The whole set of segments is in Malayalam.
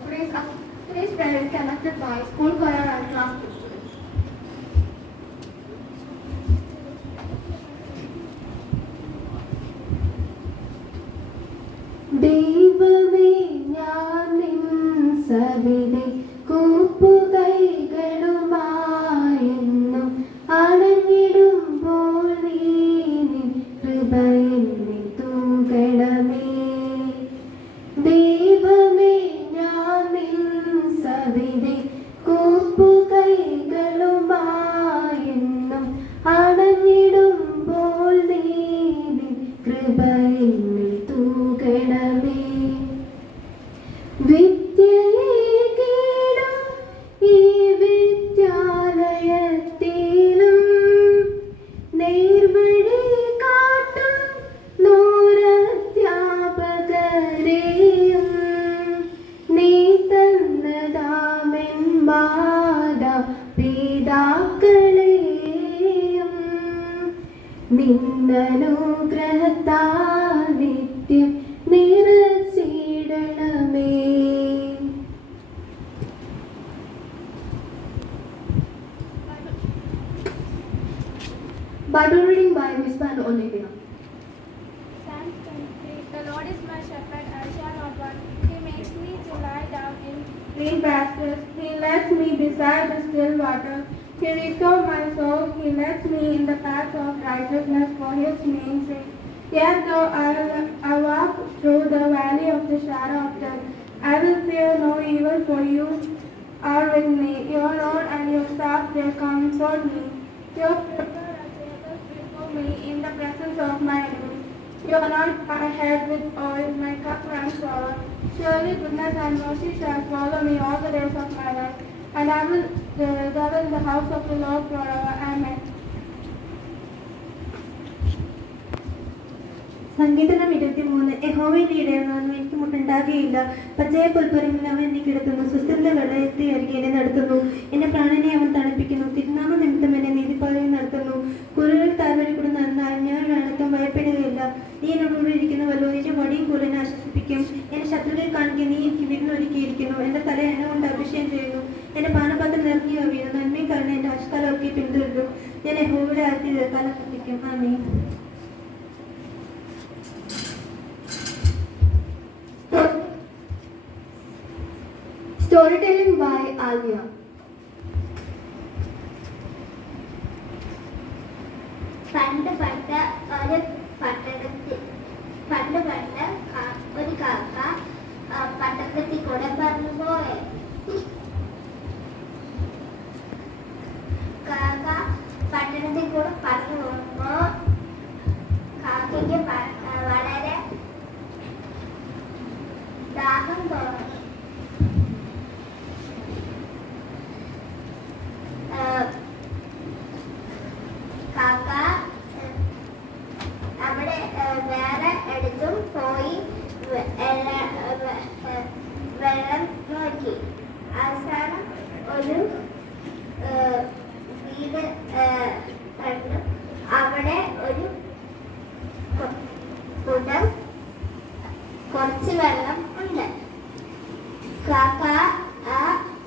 Today's prayer is conducted by school choir and class students. ദൈവമേ ഞാൻ നിൻ സവിധി കൂപ്പുകൈകളുമായെന്നും അണഞ്ഞിടുമ്പോൾ നീ നിൻ കൃപയെന്നിൽ തൂകണമേ. ദൈവമേ ഞാൻ നിൻ സവിധി കൂപ്പുകൈകളുമായെന്നും അണഞ്ഞിടുമ്പോൾ നീ നിൻ കൃപയെന്നിൽ തൂകണമേ. വിദ്യയേകിടും ഈ വിദ്യാലയത്തിലും നേർവഴി കാട്ടും നൂറധ്യാപകരെയും നീ തന്നതാമെൻ മാതാപിതാക്കളെയും നിന്നനുഗ്രഹത്താൽ നിത്യം നിറച്ചിടണമേ. Bible reading by Miss Van Olivia. Psalm 23. The Lord is my shepherd, I shall not want. He makes me to lie down in green pastures. He lets me beside the still water. He restores my soul. He lets me in the path of righteousness for His name's sake. Yet though I walk through the valley of the shadow of death, I will fear no evil, for You are with me. Your rod and Your staff, they comfort me. Your before me in the presence of my enemies. You anoint my head with oil, my cup runs over. Surely goodness and mercy shall follow me all the days of my life, and I will dwell in the house of the Lord forever. Amen. സങ്കീർത്തനം 23. യഹോവയുടെ ഇടയനാകുന്നു, എനിക്ക് മുട്ടുണ്ടാകുകയില്ല. പച്ചയായ പുൽപ്പുറങ്ങളിൽ അവൻ എന്നെ കിടത്തുന്നു, സുസ്ഥിരത വെള്ളത്തെ അരികെ എന്നെ നടത്തുന്നു. എന്റെ പ്രാണനെ അവൻ തണുപ്പിക്കുന്നു, തിരുനാമ നിമിത്തം എന്നെ നീതിപാതയിൽ നടത്തുന്നു. കുറുകൾ താഴ്വഴി കൂടെ നടന്നാൽ ഞാൻ ഒരനർത്ഥം ഭയപ്പെടുകയില്ല. നീ എന്നോടുകൂടെ ഇരിക്കുന്നുവല്ലോ, നിന്റെ വടിയും കൂടെ എന്നെ ആശ്വസിപ്പിക്കും. എന്റെ ശത്രുക്കളെ കാണിക്കുക, നീ എനിക്ക് വിരുന്നൊരുക്കിയിരിക്കുന്നു. എന്റെ തല എണ്ണ കൊണ്ട് അഭിഷേകം ചെയ്യുന്നു, എന്റെ പാനപാത്രം നിറഞ്ഞു കവിയുന്നു. നന്മയും കാരണം എന്റെ ആശുകാലമൊക്കെ പിന്തുടരും. ഞാൻ യഹോവയുടെ ആർത്തി കാലം ശ്രദ്ധിക്കും. ആമേൻ. Storytelling by Alia. പണ്ട് ഒരു പട്ടണത്തിൽ ഒരു കാക്ക പട്ടണത്തിൽ കൂടെ പറന്നു പോയെ. കാക്ക പട്ടണത്തിൽ കൂടെ പറന്നു പോകുമ്പോ കാക്കയ്ക്ക് വളരെ ദാഹം തോന്നി. കാക്ക അവിടെ വേറെ എടുത്തും പോയി വെള്ളം നോക്കി. അവസാനം ഒരു വീട് കണ്ടു. അവിടെ ഒരു കുടം കുറച്ച് വെള്ളം ഉണ്ട്. കാക്ക ആ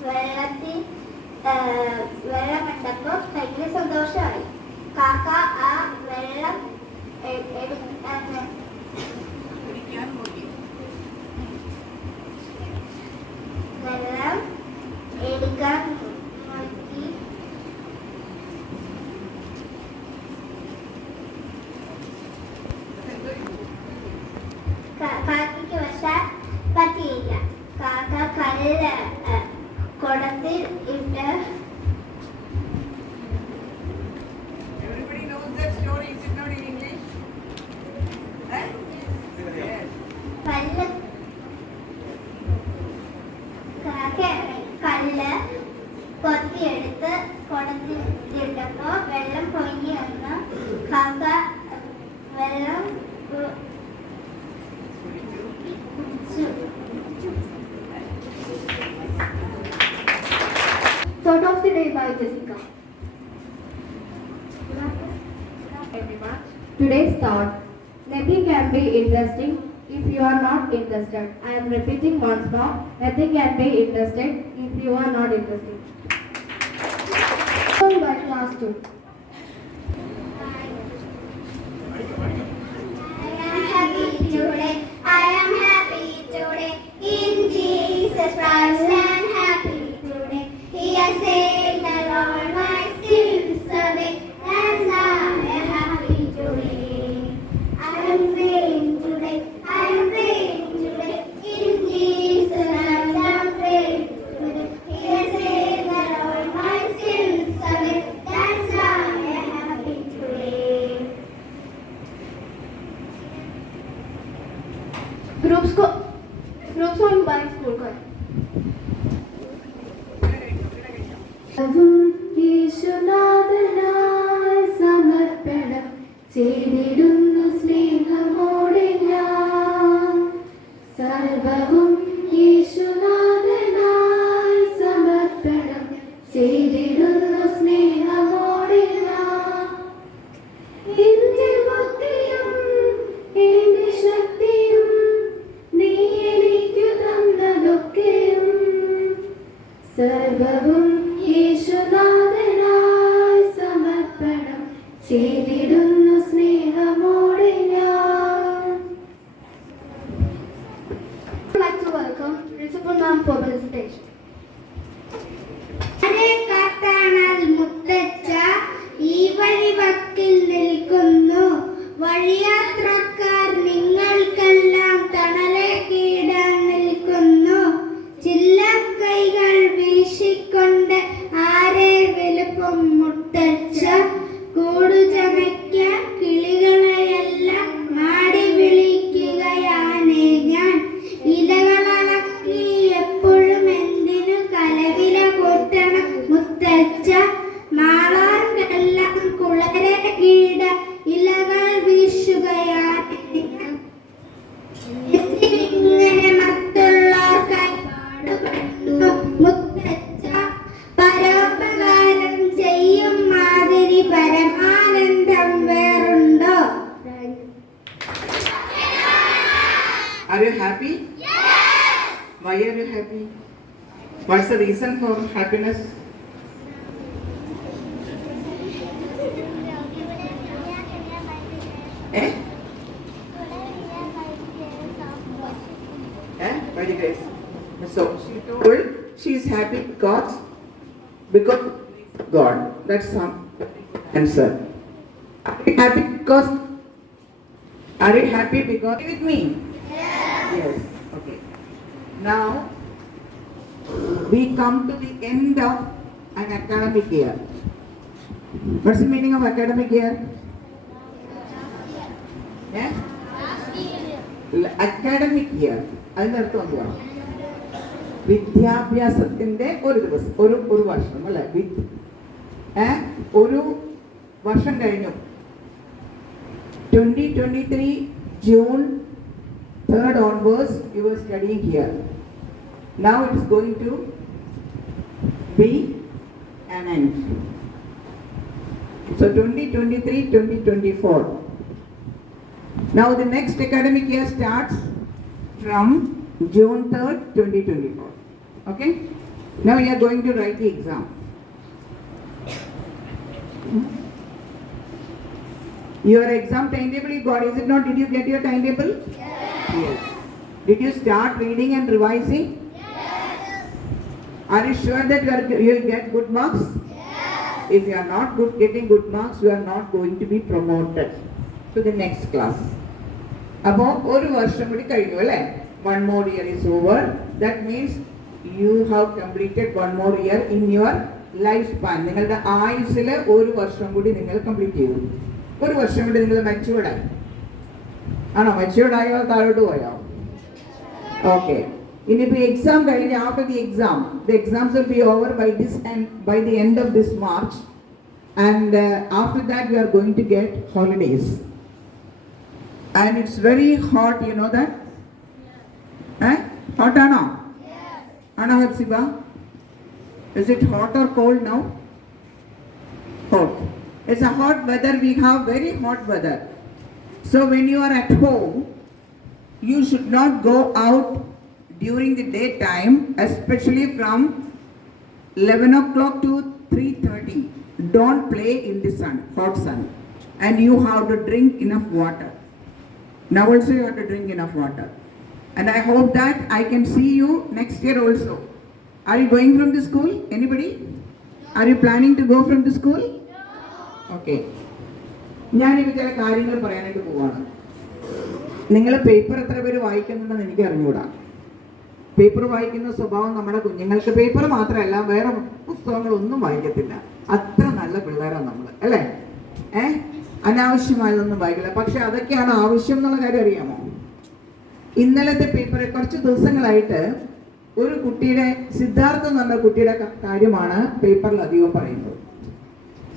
വെള്ളത്തിൽ വെള്ളം കണ്ടപ്പോ ഭയങ്കര സന്തോഷമായി. കാക്ക ആ വെള്ളം എടുക്കാൻ നോക്കി. കാക്കയ്ക്ക് പക്ഷെ പറ്റിയില്ല. കാക്ക കല്ല് കുടത്തിൽ ഇട്ട് കല്ല് കൊത്തിയെടുത്ത് കുടത്തിൽ ഇട്ടപ്പോ വെള്ളം പൊങ്ങി വന്ന് കാക്ക വെള്ളം Thought of the day by Jessica. Everyone. Today's thought: nothing can be interesting if you are not interested. I am repeating once more. Nothing can be interested if you are not interested. By class 2. I am happy today. I am happy today. In Jesus Christ, I am happy today. He has taken all my sins away. That's why I am happy today. I am praying today. I am praying today. In Jesus Christ, I am praying today. He has taken all my sins away. That's why I am happy today. Groups on by school choir. യേശുനാഥനായി സമർപ്പണം ചെയ്തിടുന്നു സ്നേഹമോടെ ഞാൻ സർവവും യേശുനാഥനായി സമർപ്പണം ചെയ്തിടുന്നു സ്നേഹമോടെ ഞാൻ എന്റെ ഭക്തിയും എന്റെ ശക്തിയും നീ എനിക്കു തന്നതൊക്കെയും സർവവും യേശുനാഥനായി സമർപ്പണം ചെയ്തിടുന്നു സ്നേഹമോടെ ഞാൻ. I would like to welcome Principal Ma'am for presentation. കാത്താണൽ മുത്തച്ഛ ഈ വഴി വക്കിൽ നിൽക്കുന്നു വഴിയാത്രക്കാർ നിങ്ങൾക്കെല്ലാം തണലെ കീടാൻ നിൽക്കുന്നു ചില്ലക്കൈകൾ വീശിക്കൊണ്ട് ആരെ വലുപ്പം മുത്തച്ഛ കൂടു ചമയ്ക്കാൻ കിളികളെയെല്ലാം മാടി വിളിക്കുകയാണ് ഞാൻ ഇലകളളക്കി എപ്പോഴും എന്തിനു കലവില കൂട്ടണം മുത്തച്ഛ മാളാർക്കെല്ലാം കുളരെ കീട ഇലകൾ വീശുകയാണ് ഞാൻ. ഇങ്ങനെ മറ്റുള്ളവർക്കായി പാടുപെടുന്നു മുത്തച്ഛ പരോപകാരം ചെയ്യും മാതിരി പരമാനന്ദം വേറുണ്ടോ? Are you happy? Yes! Why are you happy? What's the reason for happiness? Eh? By the grace. So she told she is happy because God. That's some answer. Are you happy because? Are you happy because? With me? Yes. Okay. Now we come to the end of an academic year. What's the meaning of academic year? Yeah? Academic year. അതിൻ്റെ അർത്ഥം എന്തുവാണ്? വിദ്യാഭ്യാസത്തിൻ്റെ ഒരു ദിവസം ഒരു വർഷം അല്ലേ? ഒരു വർഷം കഴിഞ്ഞു. 2023 June 3rd onwards you were studying here. Now it is going to be an end. So 2023-2024. Now the next academic year starts from June 3rd, 2024. Okay? Now we are going to write the exam. Your exam timetable you got, is it not? Did you get your timetable? Yes. Did you start reading and revising? Yes. Are you sure that you will get good marks? Yes. If you are not getting good marks, you are not going to be promoted to the next class. അപ്പോൾ ഒരു വർഷം കൂടി കഴിഞ്ഞു അല്ലേ? 1 more year is over. That means you have completed 1 more year in your life span. നിങ്ങളുടെ ആയുസ്സിൽ ഒരു വർഷം കൂടി നിങ്ങൾ കംപ്ലീറ്റ് ചെയ്തു. ഒരു വർഷം കൂടി നിങ്ങൾ മെച്യൂർഡ് ആയി. ആണോ? മെച്യൂർഡ് ആയോ താഴോട്ട് പോയോ? ഓക്കെ. ഇനിയിപ്പോൾ എക്സാം കഴിഞ്ഞ് after the exam, the exams will be over by the end of this March, and after that we are going to get holidays. And it's very hot, you know that? Hot or not? Yes. Anna Hepsiba? Is it hot or cold now? Hot. It's a hot weather. We have very hot weather. So when you are at home, you should not go out during the daytime, especially from 11 o'clock to 3:30. Don't play in the sun, hot sun. And you have to drink enough water. Now also you have to drink enough water. And I hope that I can see you next year also. Are you going from the school? Anybody? Are you planning to go from the school? No. Okay. ഞാനിപ്പോൾ ചില കാര്യങ്ങൾ പറയാനായിട്ട് പോവാണ്. നിങ്ങൾ പേപ്പർ എത്ര പേര് വായിക്കുന്നുണ്ടെന്ന് എനിക്ക് അറിഞ്ഞുകൂടാ. പേപ്പർ വായിക്കുന്ന സ്വഭാവം നമ്മുടെ കുഞ്ഞുങ്ങൾക്ക്, പേപ്പർ മാത്രമല്ല വേറെ പുസ്തകങ്ങളൊന്നും വായിക്കത്തില്ല. അത്ര നല്ല പിള്ളേരാണ് നമ്മൾ, അല്ലേ? അനാവശ്യമായതൊന്നും വായിക്കില്ല. പക്ഷെ അതൊക്കെയാണ് ആവശ്യം എന്നുള്ള കാര്യം അറിയാമോ? ഇന്നലത്തെ പേപ്പറിൽ കുറച്ച് ദിവസങ്ങളായിട്ട് ഒരു കുട്ടിയുടെ, സിദ്ധാർത്ഥം എന്ന് പറഞ്ഞ കുട്ടിയുടെ കാര്യമാണ് പേപ്പറിൽ അധികം പറയുന്നത്.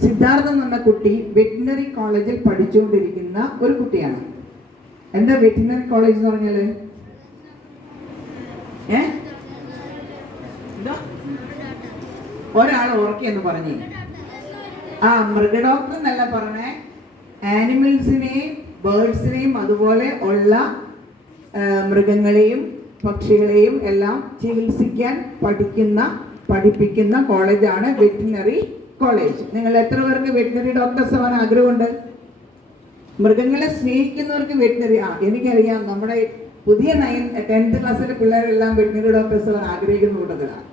സിദ്ധാർത്ഥം എന്ന് പറഞ്ഞ കുട്ടി വെറ്റിനറി കോളേജിൽ പഠിച്ചുകൊണ്ടിരിക്കുന്ന ഒരു കുട്ടിയാണ്. എന്താ വെറ്റിനറി കോളേജ് എന്ന് പറഞ്ഞാല്? ഒരാൾ ഓർക്കെന്ന് പറഞ്ഞേ. മൃഗഡോക്ടർ എന്നല്ല പറഞ്ഞേ, ആനിമൽസിനെയും ബേർഡ്സിനെയും അതുപോലെ ഉള്ള മൃഗങ്ങളെയും പക്ഷികളെയും എല്ലാം ചികിത്സിക്കാൻ പഠിപ്പിക്കുന്ന കോളേജാണ് വെറ്റിനറി കോളേജ്. നിങ്ങൾ എത്ര പേർക്ക് വെറ്റിനറി ഡോക്ടേഴ്സ് ആവാൻ ആഗ്രഹമുണ്ട്? മൃഗങ്ങളെ സ്നേഹിക്കുന്നവർക്ക് വെറ്റിനറി, എനിക്കറിയാം, നമ്മുടെ പുതിയ 10th ക്ലാസ്സിലെ പിള്ളേരെല്ലാം വെറ്റിനറി ഡോക്ടേഴ്സ് ആവാൻ ആഗ്രഹിക്കുന്ന കൂട്ടത്തിലാണ്.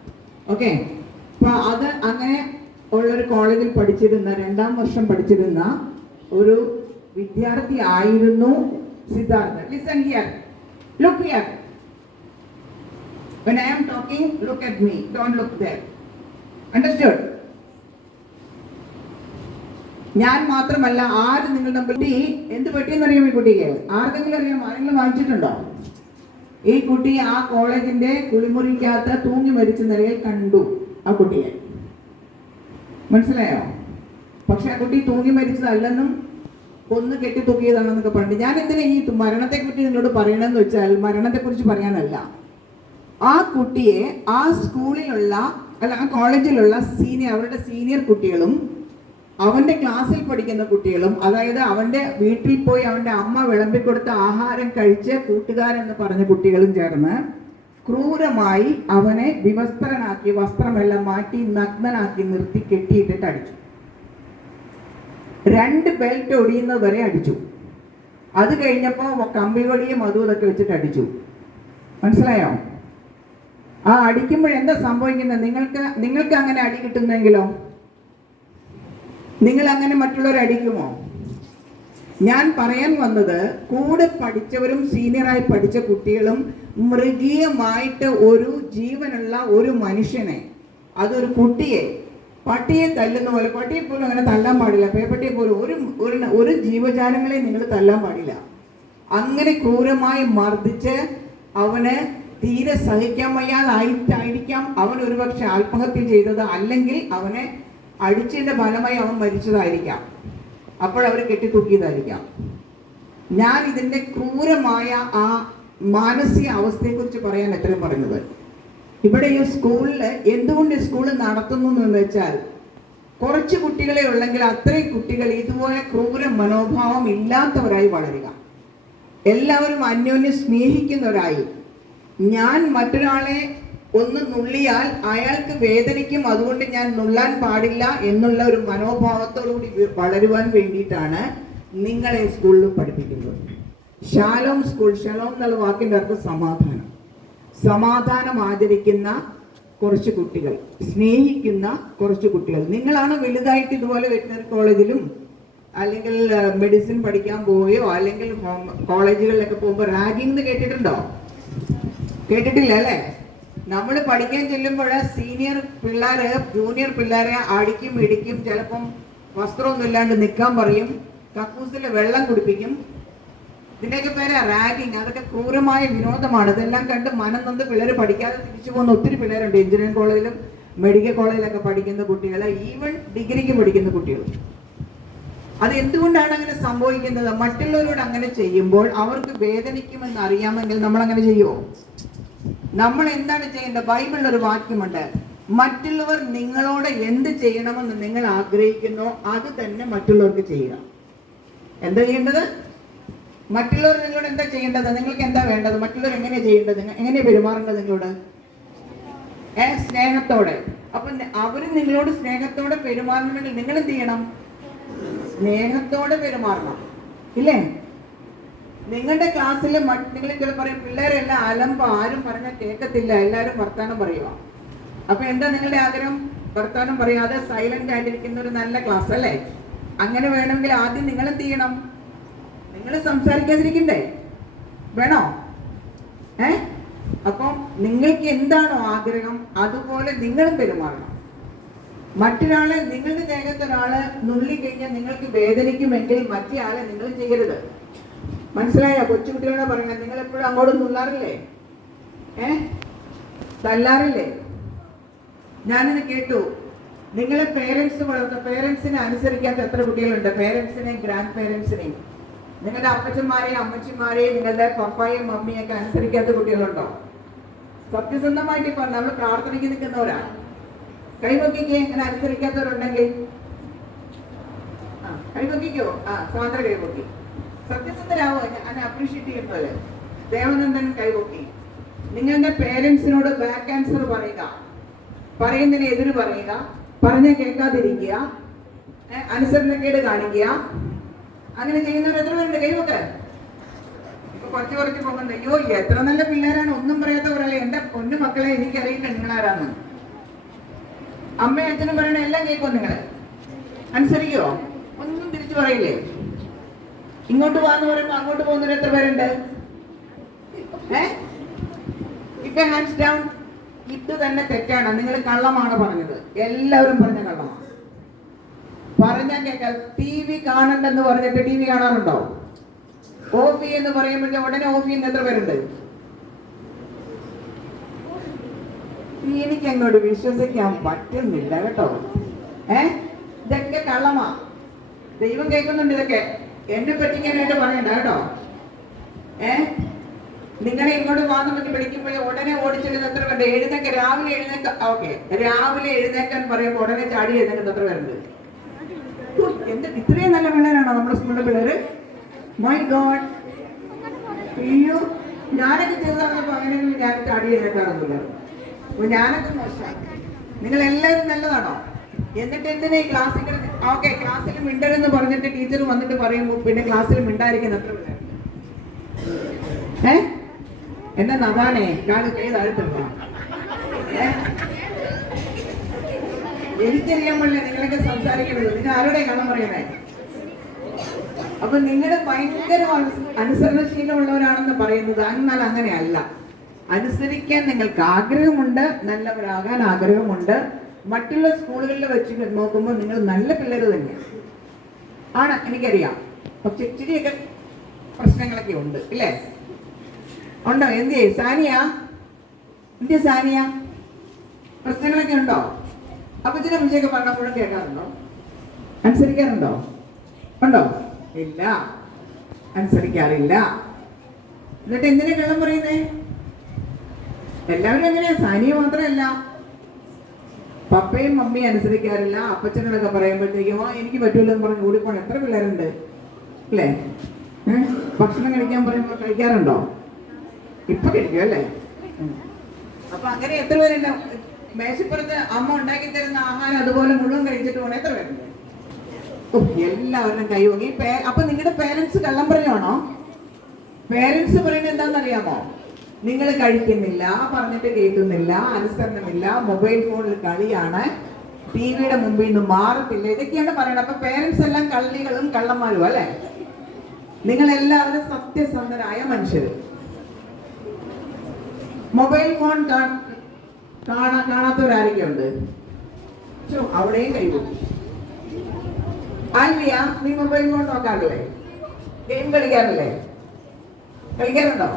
ഓക്കെ, അപ്പൊ അത് അങ്ങനെ ഉള്ളൊരു കോളേജിൽ പഠിച്ചിരുന്ന 2ാം വർഷം പഠിച്ചിരുന്ന ഒരു വിദ്യാർത്ഥി ആയിരുന്നു Siddhartha. Listen here, look here. When I am talking, look at me, don't look there. Understood? ഞാൻ മാത്രമല്ല, ആര് നിങ്ങളുടെ കുട്ടി എന്ത് പറ്റിയെന്ന് അറിയാം? ഈ കുട്ടിക്ക് ആർക്കെങ്കിലും അറിയാം? ആരെങ്കിലും വായിച്ചിട്ടുണ്ടോ? ഈ കുട്ടി ആ കോളേജിന്റെ കുളിമുറിക്കകത്ത് തൂങ്ങി മരിച്ച നിലയിൽ കണ്ടു ആ കുട്ടിയെ. മനസ്സിലായോ? പക്ഷെ ആ കുട്ടി തൂങ്ങി മരിച്ചതല്ലെന്നും കൊന്ന് കെട്ടി തൂക്കിയതാണെന്നൊക്കെ പറഞ്ഞു. ഞാൻ എന്തിനാ ഈ മരണത്തെക്കുറിച്ച് നിങ്ങളോട് പറയണമെന്ന് വെച്ചാൽ, മരണത്തെക്കുറിച്ച് പറയാനല്ല. ആ കുട്ടിയെ ആ സ്കൂളിലുള്ള ആ കോളേജിലുള്ള അവരുടെ സീനിയർ കുട്ടികളും അവന്റെ ക്ലാസ്സിൽ പഠിക്കുന്ന കുട്ടികളും, അതായത് അവന്റെ വീട്ടിൽ പോയി അവന്റെ അമ്മ വിളമ്പിക്കൊടുത്ത ആഹാരം കഴിച്ച് കൂട്ടുകാരെന്ന് പറഞ്ഞ കുട്ടികളും ചേർന്ന് ക്രൂരമായി അവനെ വിവസ്ത്രനാക്കി, വസ്ത്രമെല്ലാം മാറ്റി നഗ്നനാക്കി നിർത്തി കെട്ടിയിട്ടിട്ട് അടിച്ചു. 2 ബെൽറ്റ് ഒടിയുന്നത് വരെ അടിച്ചു. അത് കഴിഞ്ഞപ്പോൾ കമ്പിവടിയും അതും ഇതൊക്കെ വെച്ചിട്ട് അടിച്ചു. മനസ്സിലായോ? ആ അടിക്കുമ്പോഴെന്താ സംഭവിക്കുന്നത്? നിങ്ങൾക്ക് അങ്ങനെ അടി കിട്ടുന്നെങ്കിലോ? നിങ്ങൾ അങ്ങനെ മറ്റുള്ളവരെ അടിക്കുമോ? ഞാൻ പറയാൻ വന്നത്, കൂടെ പഠിച്ചവരും സീനിയറായി പഠിച്ച കുട്ടികളും മൃഗീയമായിട്ട് ഒരു ജീവനുള്ള ഒരു മനുഷ്യനെ, അതൊരു കുട്ടിയെ പട്ടിയെ തല്ലുന്ന പോലെ, പട്ടിയെ പോലും അങ്ങനെ തല്ലാൻ പാടില്ല, പേപ്പട്ടിയെ പോലും ഒരു ജീവജാലങ്ങളെ നിങ്ങൾ തല്ലാൻ പാടില്ല. അങ്ങനെ ക്രൂരമായി മർദ്ദിച്ച് അവന് തീരെ സഹിക്കാൻ വയ്യാതായിട്ടായിരിക്കാം അവൻ ഒരുപക്ഷെ ആത്മഹത്യ ചെയ്തത്, അല്ലെങ്കിൽ അവനെ അടിച്ചതിന്റെ ഫലമായി അവൻ മരിച്ചതായിരിക്കാം. അപ്പോൾ അവർ കെട്ടിത്തൂക്കിയതായിരിക്കാം. ഞാൻ ഇതിന്റെ ക്രൂരമായ ആ മാനസിക അവസ്ഥയെക്കുറിച്ച് പറയാൻ എത്രയും പറഞ്ഞത്. ഇവിടെ ഈ സ്കൂളിൽ എന്തുകൊണ്ട് ഈ സ്കൂൾ നടത്തുന്നു എന്ന് വെച്ചാൽ, കുറച്ച് കുട്ടികളെ ഉള്ളെങ്കിൽ അത്രയും കുട്ടികൾ ഇതുപോലെ ക്രൂര മനോഭാവം ഇല്ലാത്തവരായി വളരുക, എല്ലാവരും അന്യോന്യം സ്നേഹിക്കുന്നവരായി. ഞാൻ മറ്റൊരാളെ ഒന്ന് നുള്ളിയാൽ അയാൾക്ക് വേദനിക്കും, അതുകൊണ്ട് ഞാൻ നുള്ളാൻ പാടില്ല എന്നുള്ള ഒരു മനോഭാവത്തോടുകൂടി വളരുവാൻ വേണ്ടിയിട്ടാണ് നിങ്ങളെ സ്കൂളിൽ പഠിപ്പിക്കുന്നത്. ഷാലോം സ്കൂൾ, ഷാലോം എന്നുള്ള വാക്കിൻ്റെ അർത്ഥം സമാധാനം. സമാധാനം ആചരിക്കുന്ന കുറച്ച് കുട്ടികൾ, സ്നേഹിക്കുന്ന കുറച്ച് കുട്ടികൾ. നിങ്ങളാണ് വലുതായിട്ട് ഇതുപോലെ വെറ്റിനറി കോളേജിലും അല്ലെങ്കിൽ മെഡിസിൻ പഠിക്കാൻ പോവുകയോ അല്ലെങ്കിൽ കോളേജുകളിലൊക്കെ പോകുമ്പോൾ റാഗിംഗ് കേട്ടിട്ടുണ്ടോ? കേട്ടിട്ടില്ല അല്ലേ? നമ്മൾ പഠിക്കാൻ ചെല്ലുമ്പോൾ സീനിയർ പിള്ളേര് ജൂനിയർ പിള്ളേരെ അടിക്കും ഇടിക്കും, ചിലപ്പം വസ്ത്രമൊന്നും ഇല്ലാണ്ട് നിൽക്കാൻ പറയും, കക്കൂസിൽ വെള്ളം കുടിപ്പിക്കും. ഇതിൻ്റെയൊക്കെ പേര് റാഗിങ്. അതൊക്കെ ക്രൂരമായ വിനോദമാണ്. ഇതെല്ലാം കണ്ട് മനം നൊന്ന് പിള്ളേർ പഠിക്കാതെ തിരിച്ചു പോകുന്ന ഒത്തിരി പിള്ളേരുണ്ട്. എഞ്ചിനീയറിംഗ് കോളേജിലും മെഡിക്കൽ കോളേജിലൊക്കെ പഠിക്കുന്ന കുട്ടികൾ, ഈവൻ ഡിഗ്രിക്ക് പഠിക്കുന്ന കുട്ടികൾ. അത് എന്തുകൊണ്ടാണ് അങ്ങനെ സംഭവിക്കുന്നത്? മറ്റുള്ളവരോട് അങ്ങനെ ചെയ്യുമ്പോൾ അവർക്ക് വേദനിക്കുമെന്ന് അറിയാമെങ്കിൽ നമ്മൾ അങ്ങനെ ചെയ്യുമോ? നമ്മൾ എന്താണ് ചെയ്യേണ്ടത്? ബൈബിളിൽ ഒരു വാക്യമുണ്ട്, മറ്റുള്ളവർ നിങ്ങളോട് എന്ത് ചെയ്യണമെന്ന് നിങ്ങൾ ആഗ്രഹിക്കുന്നോ അത് തന്നെ മറ്റുള്ളവർക്ക് ചെയ്യുക. എന്താ ചെയ്യേണ്ടത്? മറ്റുള്ളവർ നിങ്ങളോട് എന്താ ചെയ്യേണ്ടത്? നിങ്ങൾക്ക് എന്താ വേണ്ടത്? മറ്റുള്ളവർ എങ്ങനെയാ ചെയ്യേണ്ടത്? എങ്ങനെയാ പെരുമാറേണ്ടത് നിങ്ങളോട്? സ്നേഹത്തോടെ. അപ്പൊ അവര് നിങ്ങളോട് സ്നേഹത്തോടെ പെരുമാറണമെങ്കിൽ നിങ്ങൾ എന്ത് ചെയ്യണം? സ്നേഹത്തോടെ പെരുമാറണം, ഇല്ലേ? നിങ്ങളുടെ ക്ലാസ്സിൽ നിങ്ങൾ ചില പറയും പിള്ളേരെല്ലാം അലമ്പ, ആരും പറഞ്ഞാൽ കേൾക്കത്തില്ല, എല്ലാവരും വർത്താനം പറയുക. അപ്പൊ എന്താ നിങ്ങളുടെ ആഗ്രഹം? വർത്താനം പറയാതെ സൈലന്റ് ആയിട്ടിരിക്കുന്ന ഒരു നല്ല ക്ലാസ് അല്ലേ? അങ്ങനെ വേണമെങ്കിൽ ആദ്യം നിങ്ങൾ എന്ത് ചെയ്യണം? നിങ്ങൾ സംസാരിക്കാതിരിക്കണ്ടേ? വേണോ? അപ്പം നിങ്ങൾക്ക് എന്താണോ ആഗ്രഹം അതുപോലെ നിങ്ങളും പെരുമാറണം. മറ്റൊരാളെ, നിങ്ങളുടെ ദേഹത്ത് ഒരാള് നുള്ളിക്കഴിഞ്ഞാൽ നിങ്ങൾക്ക് വേദനിക്കുമെങ്കിൽ മറ്റേ ആളെ നിങ്ങൾ ചെയ്യരുത്. മനസ്സിലായോ? കൊച്ചുകുട്ടികളെ പറയുന്നത്. നിങ്ങൾ എപ്പോഴും അങ്ങോട്ട് നുള്ളാറില്ലേ? തല്ലാറില്ലേ? ഞാനിത് കേട്ടു. നിങ്ങളെ പേരൻസിനെ അനുസരിക്കാത്ത എത്ര കുട്ടികളുണ്ട്? പേരൻസിനെയും ഗ്രാൻഡ് പേരൻസിനെയും, നിങ്ങളുടെ അപ്പച്ചന്മാരെയും അമ്മച്ചിമാരെയും നിങ്ങളുടെ പപ്പായും മമ്മിയും ഒക്കെ അനുസരിക്കാത്ത കുട്ടികളുണ്ടോ? സത്യസന്ധമായിട്ട് പറഞ്ഞ നമ്മൾ പ്രാർത്ഥനയ്ക്ക് നിൽക്കുന്നവരാണ്. കൈവക്കിക്കേ. ഇങ്ങനെ അനുസരിക്കാത്തവരുണ്ടെങ്കിൽ കൈവക്കിക്കോ. സ്വാതന്ത്ര്യ കൈവക്കി. സത്യസന്ധരാവോ? അതിനെ അപ്രീഷിയേറ്റ് ചെയ്യുന്നത്. ദേവനന്ദൻ കൈവക്കി. നിങ്ങളുടെ പേരൻസിനോട് ബാക്ക് ആൻസർ പറയുക, പറയുന്നതിന് എതിര് പറയുക, പറഞ്ഞ കേൾക്കാതിരിക്കുക, അനുസരണക്കേട് കാണിക്കുക. അങ്ങനെ ചെയ്യുന്നവർ എത്ര പേരുണ്ട്? കൈവക്ക്. ഇപ്പൊ കുറച്ച് പോകുന്നുണ്ട്. അയ്യോ എത്ര നല്ല പിള്ളേരാണ്, ഒന്നും പറയാത്തവരല്ലേ. എന്റെ പൊന്നു മക്കളെ, എനിക്കറിയില്ല നിങ്ങളാരാന്ന്. അമ്മയും അച്ഛനും പറയണ എല്ലാം കേൾക്കും. നിങ്ങള് അനുസരിക്കുവോ? ഒന്നും തിരിച്ചു പറയില്ലേ? ഇങ്ങോട്ട് പോകാന്ന് പറയുമ്പോ അങ്ങോട്ട് പോകുന്നവർ എത്ര പേരുണ്ട്? ഇപ്പൊ ഹാൻഡ്സ് ഡൗൺ. ഇത് തന്നെ തെറ്റാണ്. നിങ്ങൾ കള്ളമാണ് പറഞ്ഞത്. എല്ലാവരും പറഞ്ഞ കള്ളമാണ്. പറഞ്ഞാൽ കേൾക്കാം. ടി വി കാണണ്ടെന്ന് പറഞ്ഞിട്ട് ടി വി കാണാറുണ്ടോ? ഓഫ് എന്ന് പറയുമ്പോഴേ ഉടനെ ഓഫ് ചെയ്യുന്ന എത്ര പേരുണ്ട്? എനിക്ക് അങ്ങോട്ട് വിശ്വസിക്കാൻ പറ്റുന്നില്ല കേട്ടോ. ഇതൊക്കെ കള്ളമാ. ദൈവം കേൾക്കുന്നുണ്ട് ഇതൊക്കെ. എന്നെ പറ്റിക്കാനായിട്ട് പറയണ്ട കേട്ടോ. നിങ്ങളെ ഇങ്ങോട്ട് വാന്ന് പറ്റി പഠിക്കുമ്പോഴേ ഉടനെ ഓടിച്ചിടുന്ന എത്ര പേരുണ്ട്? എഴുന്നേക്ക. രാവിലെ എഴുന്നേക്ക. ഓക്കെ, രാവിലെ എഴുന്നേക്കാൻ പറയുമ്പോൾ ഉടനെ ചാടി എഴുന്നേക്കുന്ന എത്ര പേരുണ്ട്? എന്ത് ഇത്രയും നല്ല പിള്ളേരാണോ നമ്മുടെ സ്കൂളിലെ പിള്ളേര്? My God. അയ്യോ, ഞാനൊക്കെ ചെയ്തപ്പോ അങ്ങനെയൊന്നും ഞാൻ ചാടി എഴുന്നേക്കാറൊന്നുമില്ല. അപ്പൊ ഞാനൊക്കെ മോശമാണ്. നിങ്ങൾ എല്ലാവരും നല്ലതാണോ? എന്നിട്ട് എന്തിനാ ഈ ക്ലാസ്സിൽ ഓക്കെ ക്ലാസ്സിൽ മിണ്ടരുതെന്ന് പറഞ്ഞിട്ട് ടീച്ചർ വന്നിട്ട് പറയുമ്പോൾ പിന്നെ ക്ലാസ്സിൽ മിണ്ടായിരിക്കുന്ന എത്ര പിള്ളേർ? എന്നെ നതാനേ കാല് കൈ താഴ്ത്തുണ്ടോ? എനിക്കറിയാൻ പാടില്ല നിങ്ങളൊക്കെ സംസാരിക്കുന്നത്. നിങ്ങൾ ആരുടെ കള്ളം പറയണേ? അപ്പൊ നിങ്ങൾ ഭയങ്കര അനുസരണശീലമുള്ളവരാണെന്ന് പറയുന്നത്. എന്നാൽ അങ്ങനെയല്ല. അനുസരിക്കാൻ നിങ്ങൾക്ക് ആഗ്രഹമുണ്ട്, നല്ലവരാകാൻ ആഗ്രഹമുണ്ട്. മറ്റുള്ള സ്കൂളുകളിൽ വെച്ച് നോക്കുമ്പോൾ നിങ്ങൾ നല്ല പിള്ളേർ തന്നെയാണ്. ആണ്, എനിക്കറിയാം. പക്ഷെ ഇച്ചിരിയൊക്കെ പ്രശ്നങ്ങളൊക്കെ ഉണ്ട്, ഇല്ലേ? ഉണ്ടോ? എന്ത് സാനിയ? എന്ത് സാനിയ? പ്രശ്നങ്ങളൊക്കെ ഉണ്ടോ? അപ്പച്ചനെ അമ്മച്ചൊക്കെ പറഞ്ഞപ്പോഴും കേൾക്കാറുണ്ടോ? അനുസരിക്കാറുണ്ടോ? ഉണ്ടോ? ഇല്ല, അനുസരിക്കാറില്ല. എന്നിട്ട് എന്തിനാ കള്ളം പറയുന്നേ? എല്ലാവരും എങ്ങനെയാ? സാനിയ മാത്രമല്ല, പപ്പയും മമ്മിയും അനുസരിക്കാറില്ല. അപ്പച്ചനോടൊക്കെ പറയുമ്പോഴത്തേക്കും എനിക്ക് പറ്റൂലെന്ന് പറഞ്ഞ് ഓടിപ്പോണ എത്ര പിള്ളേരുണ്ട്, അല്ലേ? ഭക്ഷണം കഴിക്കാൻ പറയുമ്പോൾ കഴിക്കാറുണ്ടോ? ഇപ്പൊ കഴിക്കും അല്ലേ? അപ്പൊ അങ്ങനെ എത്ര പേരുണ്ട്? മേശപ്പുറത്ത് അമ്മ ഉണ്ടാക്കി തരുന്ന ആഹാരം അതുപോലെ മുഴുവൻ കഴിച്ചിട്ട് പോണ എത്ര പേരുണ്ട്? എല്ലാവരും കൈവങ്ങി. അപ്പൊ നിങ്ങളുടെ പേരൻസ് കള്ളം പറഞ്ഞാണോ? പേരൻസ് പറയുന്നത് എന്താണെന്നറിയാമോ? നിങ്ങൾ കഴിക്കുന്നില്ല, പറഞ്ഞിട്ട് കേൾക്കുന്നില്ല, അനുസരണമില്ല, മൊബൈൽ ഫോണിൽ കളിയാണ്, ടി വിയുടെ മുമ്പിൽ നിന്ന് മാറത്തില്ല, ഇതൊക്കെയാണ് പറയണത്. അപ്പൊ പേരൻസ് എല്ലാം കള്ളികളും കള്ളന്മാരും അല്ലേ? നിങ്ങൾ എല്ലാവരും സത്യസന്ധരായ മനുഷ്യർ. മൊബൈൽ ഫോൺ കാണാത്തവരാരൊക്കെയുണ്ട്? അവിടെയും കഴിവും. ആൽവിയ, നീ മൊബൈൽ ഫോൺ നോക്കാറില്ലേ? ഗെയിം കളിക്കാറില്ലേ? കളിക്കാറുണ്ടോ?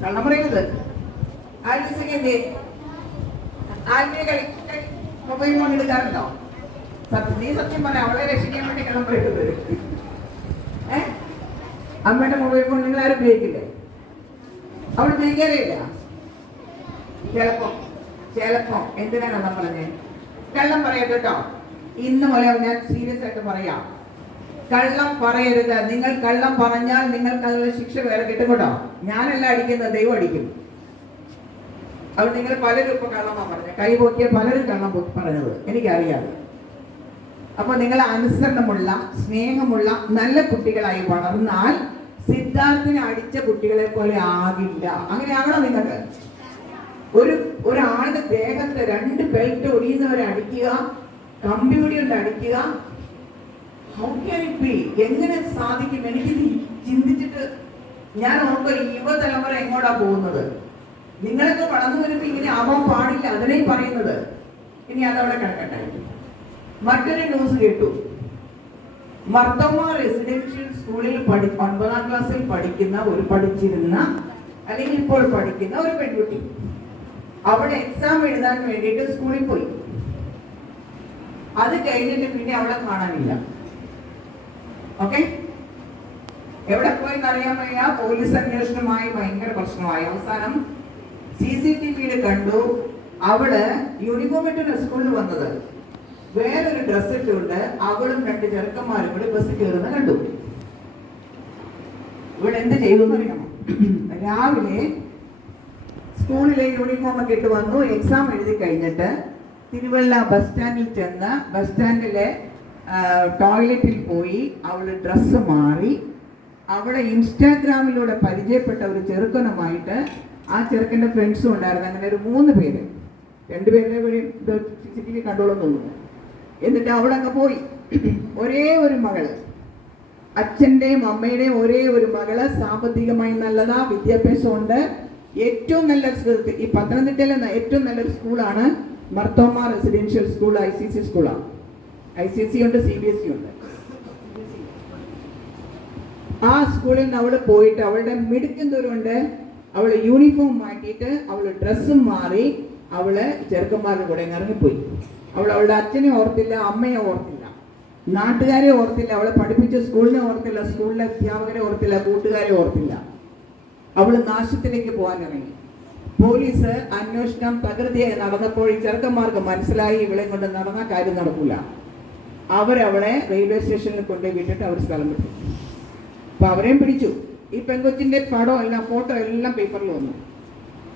കള്ളം പറയരുത്. മൊബൈൽ ഫോൺ എടുക്കാറുണ്ടോ? നീ സത്യം പറയാം. അവളെ രക്ഷിക്കാൻ വേണ്ടി കള്ളം പറയരുത്. അമ്മയുടെ മൊബൈൽ ഫോൺ നിങ്ങൾ ആരും ഉപയോഗിക്കില്ലേ? അവൾ ഉപയോഗിക്കാറേ ഇല്ല. ചിലപ്പോ എന്തിനാ കള്ളം പറഞ്ഞേ? കള്ളം പറയാം കേട്ടോ. ഇന്ന് മുതൽ ഞാൻ സീരിയസ് ആയിട്ട് പറയാം. കള്ളം പറയരുത്. നിങ്ങൾ കള്ളം പറഞ്ഞാൽ നിങ്ങൾക്ക് അതിനുള്ള ശിക്ഷ വേറെ കിട്ടും കേട്ടോ. ഞാനല്ല അടിക്കുന്നത്, ദൈവം അടിക്കും. അത് നിങ്ങൾ പലരും ഇപ്പൊ കള്ളമാ പറഞ്ഞത്, കൈ പൊക്കിയ പലരും കള്ളം പൊക്കി പറഞ്ഞത് എനിക്കറിയാതെ. അപ്പൊ നിങ്ങൾ അനുസരണമുള്ള, സ്നേഹമുള്ള നല്ല കുട്ടികളായി വളർന്നാൽ സിദ്ധാർത്ഥിനെ അടിച്ച കുട്ടികളെ പോലെ ആകില്ല. അങ്ങനെയാണോ നിങ്ങൾക്ക്? ഒരാളുടെ ദേഹത്ത് 2 ബെൽറ്റ് ഒടിയുന്നവരെ അടിക്കുക, കമ്പിയൂടി കൊണ്ട് അടിക്കുക, ഹൗ ക്യാൻ ഇറ്റ് ബി? എങ്ങനെ സാധിക്കും? എനിക്ക് ചിന്തിച്ചിട്ട് ഞാൻ ഓർക്കുക, യുവതലമുറ എങ്ങോട്ടാ പോകുന്നത്? നിങ്ങളൊക്കെ വളർന്നു വരുമ്പോൾ ഇങ്ങനെ ആവാൻ പാടില്ല, അതിനെ പറയുന്നത്. ഇനി അതവിടെ കിടക്കട്ടെ. മറ്റൊരു ന്യൂസ് കേട്ടു. മർത്തോമ റെസിഡൻഷ്യൽ സ്കൂളിൽ 9ാം ക്ലാസ്സിൽ പഠിച്ചിരുന്ന അല്ലെങ്കിൽ ഇപ്പോൾ പഠിക്കുന്ന ഒരു പെൺകുട്ടി അവിടെ എക്സാം എഴുതാൻ വേണ്ടിയിട്ട് സ്കൂളിൽ പോയി. അത് കഴിഞ്ഞിട്ട് പിന്നെ അവളെ കാണാനില്ല. ഓക്കെ, എവിടെ പോയി അറിയാൻ വയ്യ. പോലീസ് അന്വേഷണമായി ഭയങ്കര പ്രശ്നമായി. അവസാനം CCTV-യിൽ കണ്ടു. അവള് യൂണിഫോം ഇട്ടാണ് സ്കൂളിൽ വന്നത്. വേറൊരു ഡ്രസ് ഇട്ടുകൊണ്ട് അവളും 2 ചെറുക്കന്മാരും കൂടി ബസ് കയറുന്ന കണ്ടു. ഇവിടെ എന്ത് ചെയ്തെന്ന് അറിയാമോ? രാവിലെ സ്കൂളിലെ യൂണിഫോം ഒക്കെ ഇട്ട് വന്നു. എക്സാം എഴുതി കഴിഞ്ഞിട്ട് തിരുവല്ല ബസ് സ്റ്റാൻഡിൽ ചെന്ന് ബസ് സ്റ്റാൻഡിലെ ടോയ്ലറ്റിൽ പോയി അവള് ഡ്രസ്സ് മാറി. അവളെ ഇൻസ്റ്റാഗ്രാമിലൂടെ പരിചയപ്പെട്ട ഒരു ചെറുക്കനുമായിട്ട്, ആ ചെറുക്കൻ്റെ ഫ്രണ്ട്സും ഉണ്ടായിരുന്നു. അങ്ങനെ ഒരു 3 പേര്, 2 പേരുടെ വഴി CCTV കണ്ടോളെന്ന് തോന്നുന്നു. എന്നിട്ട് അവളങ്ങ് പോയി. ഒരേ ഒരു മകള്, അച്ഛൻ്റെയും അമ്മയുടെയും ഒരേ ഒരു മകള്, സാമ്പത്തികമായി നല്ലതാ, വിദ്യാഭ്യാസമുണ്ട്, ഏറ്റവും നല്ല ഈ പത്തനംതിട്ടയിലെ ഏറ്റവും നല്ലൊരു സ്കൂളാണ് മർത്തോമ റെസിഡൻഷ്യൽ സ്കൂൾ. ICC സ്കൂളാണ്. ICC ഉണ്ട്, CBSE ഉണ്ട്. ആ സ്കൂളിൽ നിന്ന് അവള് പോയിട്ട് അവളുടെ മിടുക്കും ദൂരമുണ്ട്. അവള് യൂണിഫോം മാറ്റിയിട്ട് അവള് ഡ്രസ്സും മാറി അവള് ചെറുക്കന്മാരുടെ കൂടെ ഇറങ്ങിപ്പോയി. അവളുടെ അച്ഛനെ ഓർത്തില്ല, അമ്മയെ ഓർത്തില്ല, നാട്ടുകാരെ ഓർത്തില്ല, അവളെ പഠിപ്പിച്ച സ്കൂളിനെ ഓർത്തില്ല, സ്കൂളിലെ അധ്യാപകരെ ഓർത്തില്ല, കൂട്ടുകാരെ ഓർത്തില്ല. അവള് നാശത്തിലേക്ക് പോകാൻ ഇറങ്ങി. പോലീസ് അന്വേഷണം തകൃതിയായി നടന്നപ്പോൾ ഈ ചെറുക്കന്മാർക്ക് മനസ്സിലായി ഇവളെ കൊണ്ട് നടന്ന കാര്യം നടക്കില്ല. അവരവളെ റെയിൽവേ സ്റ്റേഷനിൽ കൊണ്ടുപോയി വിട്ടിട്ട് അവർ സ്ഥലം വിട്ടു. അപ്പൊ അവരെയും പിടിച്ചു. ഈ പെങ്കൊച്ചിന്റെ പടം എല്ലാം, ഫോട്ടോ എല്ലാം പേപ്പറിൽ വന്നു.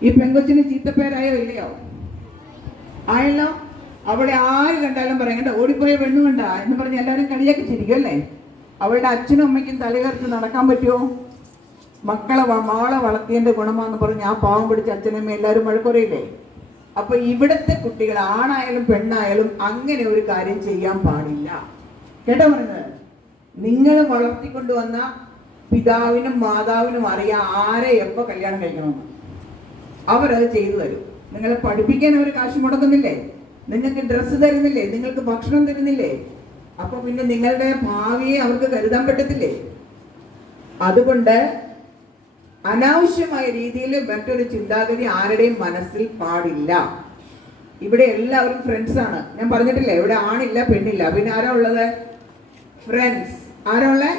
ഈ പെങ്കൊച്ചിന് ചീത്തപ്പേരായോ ഇല്ലയോ? ആയല്ലോ. അവളെ ആര് കണ്ടാലും പറയണ്ട ഓടിപ്പോയ പെണ്ണു കണ്ട എന്ന് പറഞ്ഞ് എല്ലാവരും കളിയാക്കി ചിരിക്കും അല്ലേ? അവളുടെ അച്ഛനും അമ്മയ്ക്കും തലകർത്ത് നടക്കാൻ പറ്റുമോ? മകളെ വളർത്തിയതിന്റെ ഗുണമാന്ന് പറഞ്ഞ് ആ പാവം പിടിച്ച അച്ഛനമ്മ എല്ലാവരും വഴക്കുറയില്ലേ? അപ്പൊ ഇവിടുത്തെ കുട്ടികൾ, ആണായാലും പെണ്ണായാലും അങ്ങനെ ഒരു കാര്യം ചെയ്യാൻ പാടില്ല. കേട്ടോ പറയുന്നത്? നിങ്ങൾ വളർത്തിക്കൊണ്ടുവന്ന പിതാവിനും മാതാവിനും അറിയാം ആരെ എപ്പോ കല്യാണം കഴിക്കണമെന്ന്. അവരത് ചെയ്തു തരും. നിങ്ങളെ പഠിപ്പിക്കാൻ അവർ കാശ് മുടക്കുന്നില്ലേ? നിങ്ങൾക്ക് ഡ്രസ്സ് തരുന്നില്ലേ? നിങ്ങൾക്ക് ഭക്ഷണം തരുന്നില്ലേ? അപ്പൊ പിന്നെ നിങ്ങളുടെ ഭാവിയെ അവർക്ക് കരുതാൻ പറ്റത്തില്ലേ? അതുകൊണ്ട് അനാവശ്യമായ രീതിയിൽ മറ്റൊരു ചിന്താഗതി ആരുടെയും മനസ്സിൽ പാടില്ല. ഇവിടെ എല്ലാവരും ഫ്രണ്ട്സാണ്. ഞാൻ പറഞ്ഞിട്ടില്ലേ, ഇവിടെ ആണില്ല പെണ്ണില്ല. പിന്നെ ആരാ ഉള്ളത്? ഫ്രണ്ട്സ്. ആരാ ഉള്ളത്?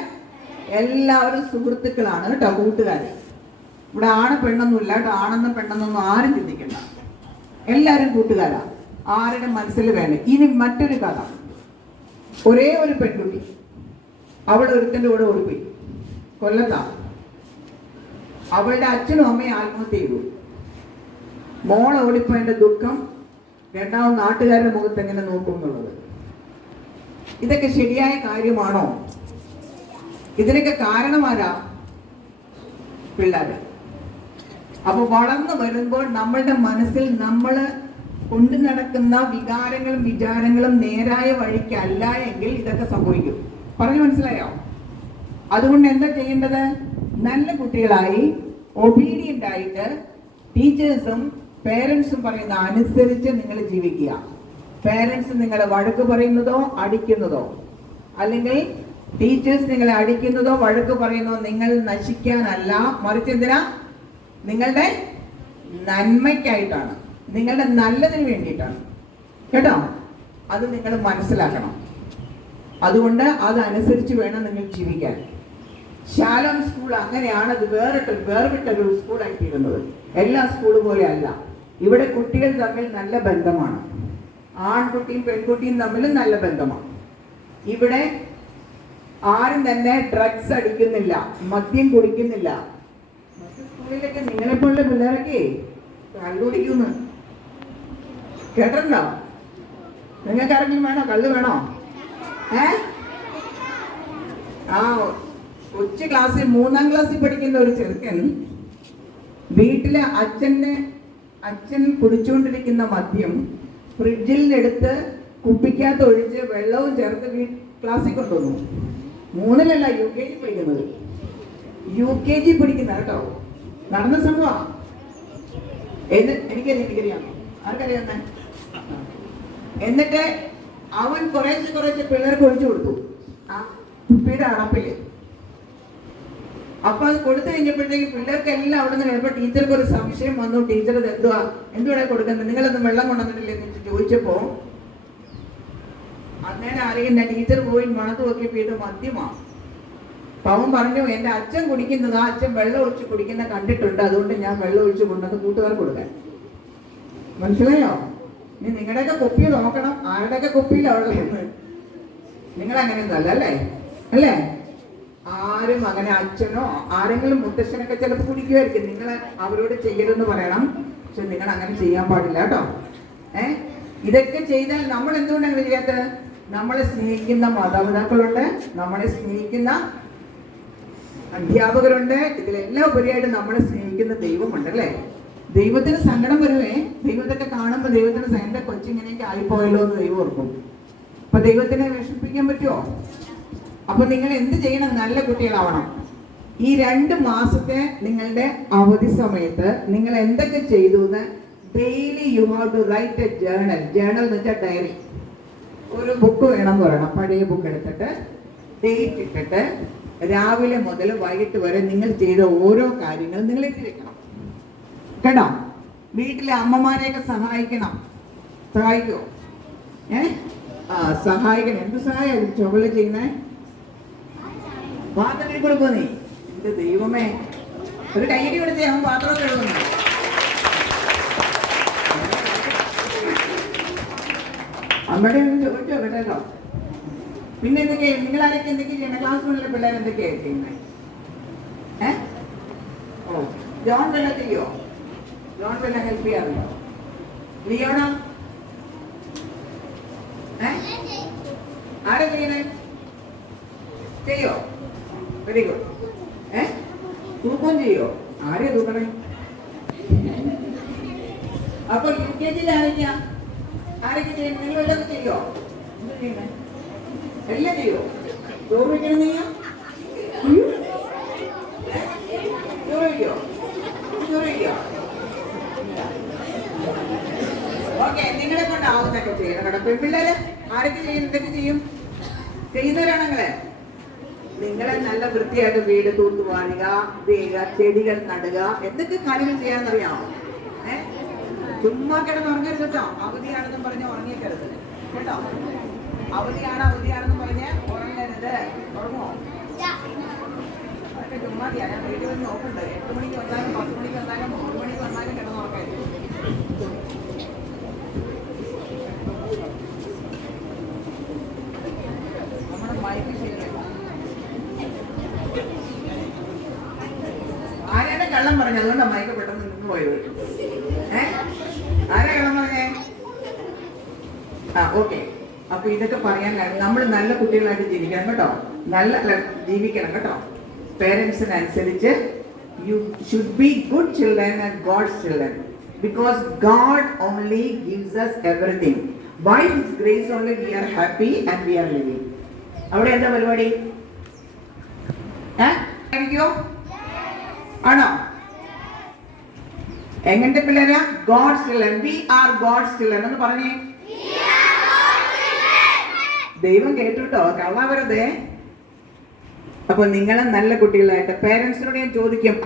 എല്ലാവരും സുഹൃത്തുക്കളാണ് കേട്ടോ, കൂട്ടുകാർ. ഇവിടെ ആണ് പെണ്ണൊന്നുമില്ല കേട്ടോ. ആണെന്നും പെണ്ണെന്നൊന്നും ആരും ചിന്തിക്കണ്ട. എല്ലാവരും കൂട്ടുകാരാ. ആരുടെ മനസ്സിൽ വേണം. ഇനി മറ്റൊരു കഥ. ഒരേ ഒരു പെൺകുട്ടി, അവൾ ഒരുത്തൻ്റെ കൂടെ ഓടിപ്പോയി. കൊല്ലത്താ. അവളുടെ അച്ഛനും അമ്മയും ആത്മഹത്യ ചെയ്തു. മോൾ ഓടിപ്പോയതിന്റെ ദുഃഖം രണ്ടാമത് നാട്ടുകാരുടെ മുഖത്ത് എങ്ങനെ നോക്കും എന്നുള്ളത്. ഇതൊക്കെ ശരിയായ കാര്യമാണോ? ഇതിനൊക്കെ കാരണമാരാ? പിള്ളേര്. അപ്പൊ വളർന്നു വരുമ്പോൾ നമ്മളുടെ മനസ്സിൽ നമ്മൾ കൊണ്ടു നടക്കുന്ന വികാരങ്ങളും വിചാരങ്ങളും നേരായ വഴിക്കല്ല എങ്കിൽ ഇതൊക്കെ സംഭവിക്കും. പറഞ്ഞു മനസ്സിലായോ? അതുകൊണ്ട് എന്താ ചെയ്യേണ്ടത്? നല്ല കുട്ടികളായി ഒബീഡിയന്റ് ആയിട്ട് ടീച്ചേഴ്സും പേരൻസും പറയുന്ന അനുസരിച്ച് നിങ്ങൾ ജീവിക്കുക. പേരൻസ് നിങ്ങളെ വഴക്ക് പറയുന്നതോ അടിക്കുന്നതോ, അല്ലെങ്കിൽ ടീച്ചേഴ്സ് നിങ്ങളെ അടിക്കുന്നതോ വഴക്ക് പറയുന്നതോ നിങ്ങൾ നശിക്കാനല്ല, മറിച്ച് എന്തിനാ? നിങ്ങളുടെ നന്മയ്ക്കായിട്ടാണ്, നിങ്ങളുടെ നല്ലതിന് വേണ്ടിയിട്ടാണ്. കേട്ടോ? അത് നിങ്ങൾ മനസ്സിലാക്കണം. അതുകൊണ്ട് അതനുസരിച്ച് വേണം നിങ്ങൾ ജീവിക്കാൻ. ശാലോം സ്കൂൾ അങ്ങനെയാണ്. അത് വേർവിട്ടൊരു സ്കൂളായിത്തീരുന്നത്. എല്ലാ സ്കൂൾ പോലെ അല്ല. ഇവിടെ കുട്ടികൾ തമ്മിൽ നല്ല ബന്ധമാണ്. ആൺകുട്ടിയും പെൺകുട്ടിയും തമ്മിൽ നല്ല ബന്ധമാണ്. ഇവിടെ ആരും തന്നെ ഡ്രഗ്സ് അടിക്കുന്നില്ല, മദ്യം കുടിക്കുന്നില്ല. മറ്റു സ്കൂളിലൊക്കെ നിങ്ങളെപ്പോലുള്ള പിള്ളേരൊക്കെ കള്ളു കുടിക്കുന്നു. കേട്ടിട്ടുണ്ടോ? നിങ്ങൾക്ക് ആരെങ്കിലും വേണോ? കള്ള് വേണോ? ആ കൊച്ചു ക്ലാസ്സിൽ 3ാം ക്ലാസ്സിൽ പഠിക്കുന്ന ഒരു ചെറുക്കൻ വീട്ടിലെ അച്ഛൻ കുടിച്ചുകൊണ്ടിരിക്കുന്ന മദ്യം ഫ്രിഡ്ജിൽ നിന്നെടുത്ത് കുപ്പിക്കകത്ത് ഒഴിച്ച് വെള്ളവും ചേർത്ത് ക്ലാസ്സിൽ കൊണ്ടുവന്നു. 3-ലല്ല, UKG പഠിക്കുന്നത്. UKG പഠിക്കുന്ന കേട്ടോ, നടന്ന സംഭവം. എനിക്കറിയാം, ആർക്കറിയാം? എന്നിട്ട് അവൻ കുറേശ്ശെ പിള്ളേർക്ക് ഒഴിച്ചു കൊടുത്തു ആ കുപ്പിയുടെ അടപ്പില്. അപ്പൊ അത് കൊടുത്തു കഴിഞ്ഞപ്പോഴത്തേക്ക് പിള്ളേർക്ക് എല്ലാം അവിടെ നിന്ന് കഴിഞ്ഞപ്പോൾ ടീച്ചർക്ക് ഒരു സംശയം വന്നു. ടീച്ചർ എന്തുവാ കൊടുക്കുന്നത്, നിങ്ങളൊന്നും വെള്ളം കൊണ്ടുവന്നിട്ടില്ലേ എന്ന് ചോദിച്ചപ്പോ അന്നേരം അറിയുന്ന ടീച്ചർ പോയി മണത്ത് നോക്കിയപ്പോ ഇത് മദ്യമാണ്. അവൻ പറഞ്ഞു, എന്റെ അച്ഛൻ കുടിക്കുന്നത്, ആ അച്ഛൻ വെള്ളം ഒഴിച്ച് കുടിക്കുന്ന കണ്ടിട്ടുണ്ട്, അതുകൊണ്ട് ഞാൻ വെള്ളം ഒഴിച്ച് കൊണ്ടുവന്ന് കൂട്ടുകാർക്ക് കൊടുക്കാൻ. മനസ്സിലായോ? ഇനി നിങ്ങളുടെയൊക്കെ കുപ്പി നോക്കണം, ആരുടെയൊക്കെ കുപ്പിയിലാണ്. നിങ്ങൾ അങ്ങനെയൊന്നും അല്ലേ? ആരും അങ്ങനെ, അച്ഛനോ ആരെങ്കിലും മുത്തശ്ശനൊക്കെ ചിലപ്പോൾ കുടിക്കുമായിരിക്കും. നിങ്ങൾ അവരോട് ചെയ്യരുതെന്ന് പറയണം, പക്ഷെ നിങ്ങൾ അങ്ങനെ ചെയ്യാൻ പാടില്ല കേട്ടോ. ഇതൊക്കെ ചെയ്താൽ നമ്മൾ എന്തുകൊണ്ടാണ് അങ്ങനെ ചെയ്യാത്തത്? നമ്മളെ സ്നേഹിക്കുന്ന മാതാപിതാക്കളുണ്ട്, നമ്മളെ സ്നേഹിക്കുന്ന അധ്യാപകരുണ്ട്, ഇതിലെല്ലാം ഉപരിയായിട്ട് നമ്മളെ സ്നേഹിക്കുന്ന ദൈവമുണ്ട് അല്ലേ? ദൈവത്തിന് സങ്കടം വരുവേ. ദൈവത്തൊക്കെ കാണുമ്പോൾ ദൈവത്തിന് എന്റെ കൊച്ചിങ്ങനെയൊക്കെ ആയിപ്പോയല്ലോ എന്ന് ദൈവം ഓർക്കും. അപ്പൊ ദൈവത്തിനെ വിഷമിപ്പിക്കാൻ പറ്റുമോ? അപ്പൊ നിങ്ങൾ എന്ത് ചെയ്യണം? നല്ല കുട്ടികളാവണം. ഈ 2 മാസത്തെ നിങ്ങളുടെ അവധി സമയത്ത് നിങ്ങൾ എന്തൊക്കെ ചെയ്തു എന്ന് daily you have to write a journal. Journal എന്ന് വെച്ചാൽ ഡയറി. ഒരു ബുക്ക് വേണം എന്ന് പറയണം. പഴയ ബുക്ക് എടുത്തിട്ട് ഡേറ്റ് ഇട്ടിട്ട് രാവിലെ മുതൽ വൈകിട്ട് വരെ നിങ്ങൾ ചെയ്ത ഓരോ കാര്യങ്ങളും നിങ്ങൾ എഴുതി വെക്കണം കേട്ടോ. വീട്ടിലെ അമ്മമാരെയൊക്കെ സഹായിക്കുമോ? സഹായിക്കണം. എന്ത് സഹായം ചുവല് ചെയ്യുന്നേ? പാത്രം കഴുകുമ്പോ നീ എന്റെ ദൈവമേ, ഒരു കൈയ്യടി കൊടുത്തേ, അവൻ പാത്രം കഴുകുന്നു. അമ്മയുടെ ചോദിച്ചോ കേട്ടോ. പിന്നെ എന്തൊക്കെയാ നിങ്ങൾ ആരൊക്കെ എന്തൊക്കെയാ ചെയ്യണം? ക്ലാസ് റൂമിലെ പിള്ളേർ എന്തൊക്കെയാ ചെയ്യുന്നത്? ജോൺ വല്ല ചെയ്യോ? ജോൺ വല്ല ഹെൽപ്പ് ചെയ്യാറുണ്ടോ? ലിയോണോ? ആരാ ചെയ്യണേ? ചെയ്യോ? Very good. തൂക്കം ചെയ്യോ? ആരെയാ തൂക്കണേ? അപ്പൊ UKG ആരൊക്കെ ചെയ്യും? നിങ്ങൾ വല്ലതൊക്കെ ചെയ്യോ? എന്താ ചെയ്യണേ? എല്ലാം ചെയ്യോ? ചോറ് വയ്ക്കണം ചെയ്യോ? ഓക്കെ, നിങ്ങളെ കൊണ്ടാവുന്നൊക്കെ ചെയ്യണം കേട്ടോ. പെൺപിള്ളേര് ആരൊക്കെ ചെയ്യും? എന്തൊക്കെ ചെയ്യും? ചെയ്യുന്നവരാണങ്ങളെ. നിങ്ങളെ നല്ല വൃത്തിയായിട്ട് വീട് തൂത്തുവാഴുക, ചെടികൾ നടുക, എന്തൊക്കെ കാര്യങ്ങൾ ചെയ്യാന്നറിയാമോ? ചുമ്മാ കിടന്ന് ഉറങ്ങരുത് കേട്ടോ. അവധിയാണെന്നും പറഞ്ഞ് ഉറങ്ങിക്കരുത് കേട്ടോ. അവധിയാണെന്ന് പറഞ്ഞ് ഉറങ്ങരുത്. ഉറങ്ങോ? അതൊക്കെ ചുമ്മാ ഞാൻ വീട്ടിൽ വന്ന് നോക്കണ്ടേ. 8 മണിക്ക് വന്നാലും 10 മണിക്ക് വന്നാലും 3 മണിക്ക് വന്നാലും കിടന്ന് ഉറങ്ങരുത്. നമ്മുടെ മൈക്ക് ശരിയല്ല. ആരാണ് കള്ളം പറഞ്ഞത്? അതുകൊണ്ടാണ് മൈക്ക് പെട്ടെന്ന് നിന്ന് പോയത്. ആരാ കള്ളം പറഞ്ഞേ? ഓക്കെ. അപ്പൊ ഇതൊക്കെ പറയാൻ നമ്മൾ നല്ല കുട്ടികളായിട്ട് ജീവിക്കണം കേട്ടോ. ജീവിക്കണം കേട്ടോ. പേരൻസിനനുസരിച്ച് you should be good children and God's children. Because God only gives us everything. By His grace only we are happy and we are living. അവിടെ എന്താ പരിപാടി? ആണോ? എങ്ങനത്തെ പിള്ളേരാ? God's children. We are God's children എന്ന് പറഞ്ഞേ. ദൈവം കേട്ടുട്ടോ, കള്ളാവരുതേ. അപ്പൊ നിങ്ങളെ നല്ല കുട്ടികളായിട്ട് പേരൻസിനോട് ഞാൻ ചോദിക്കും,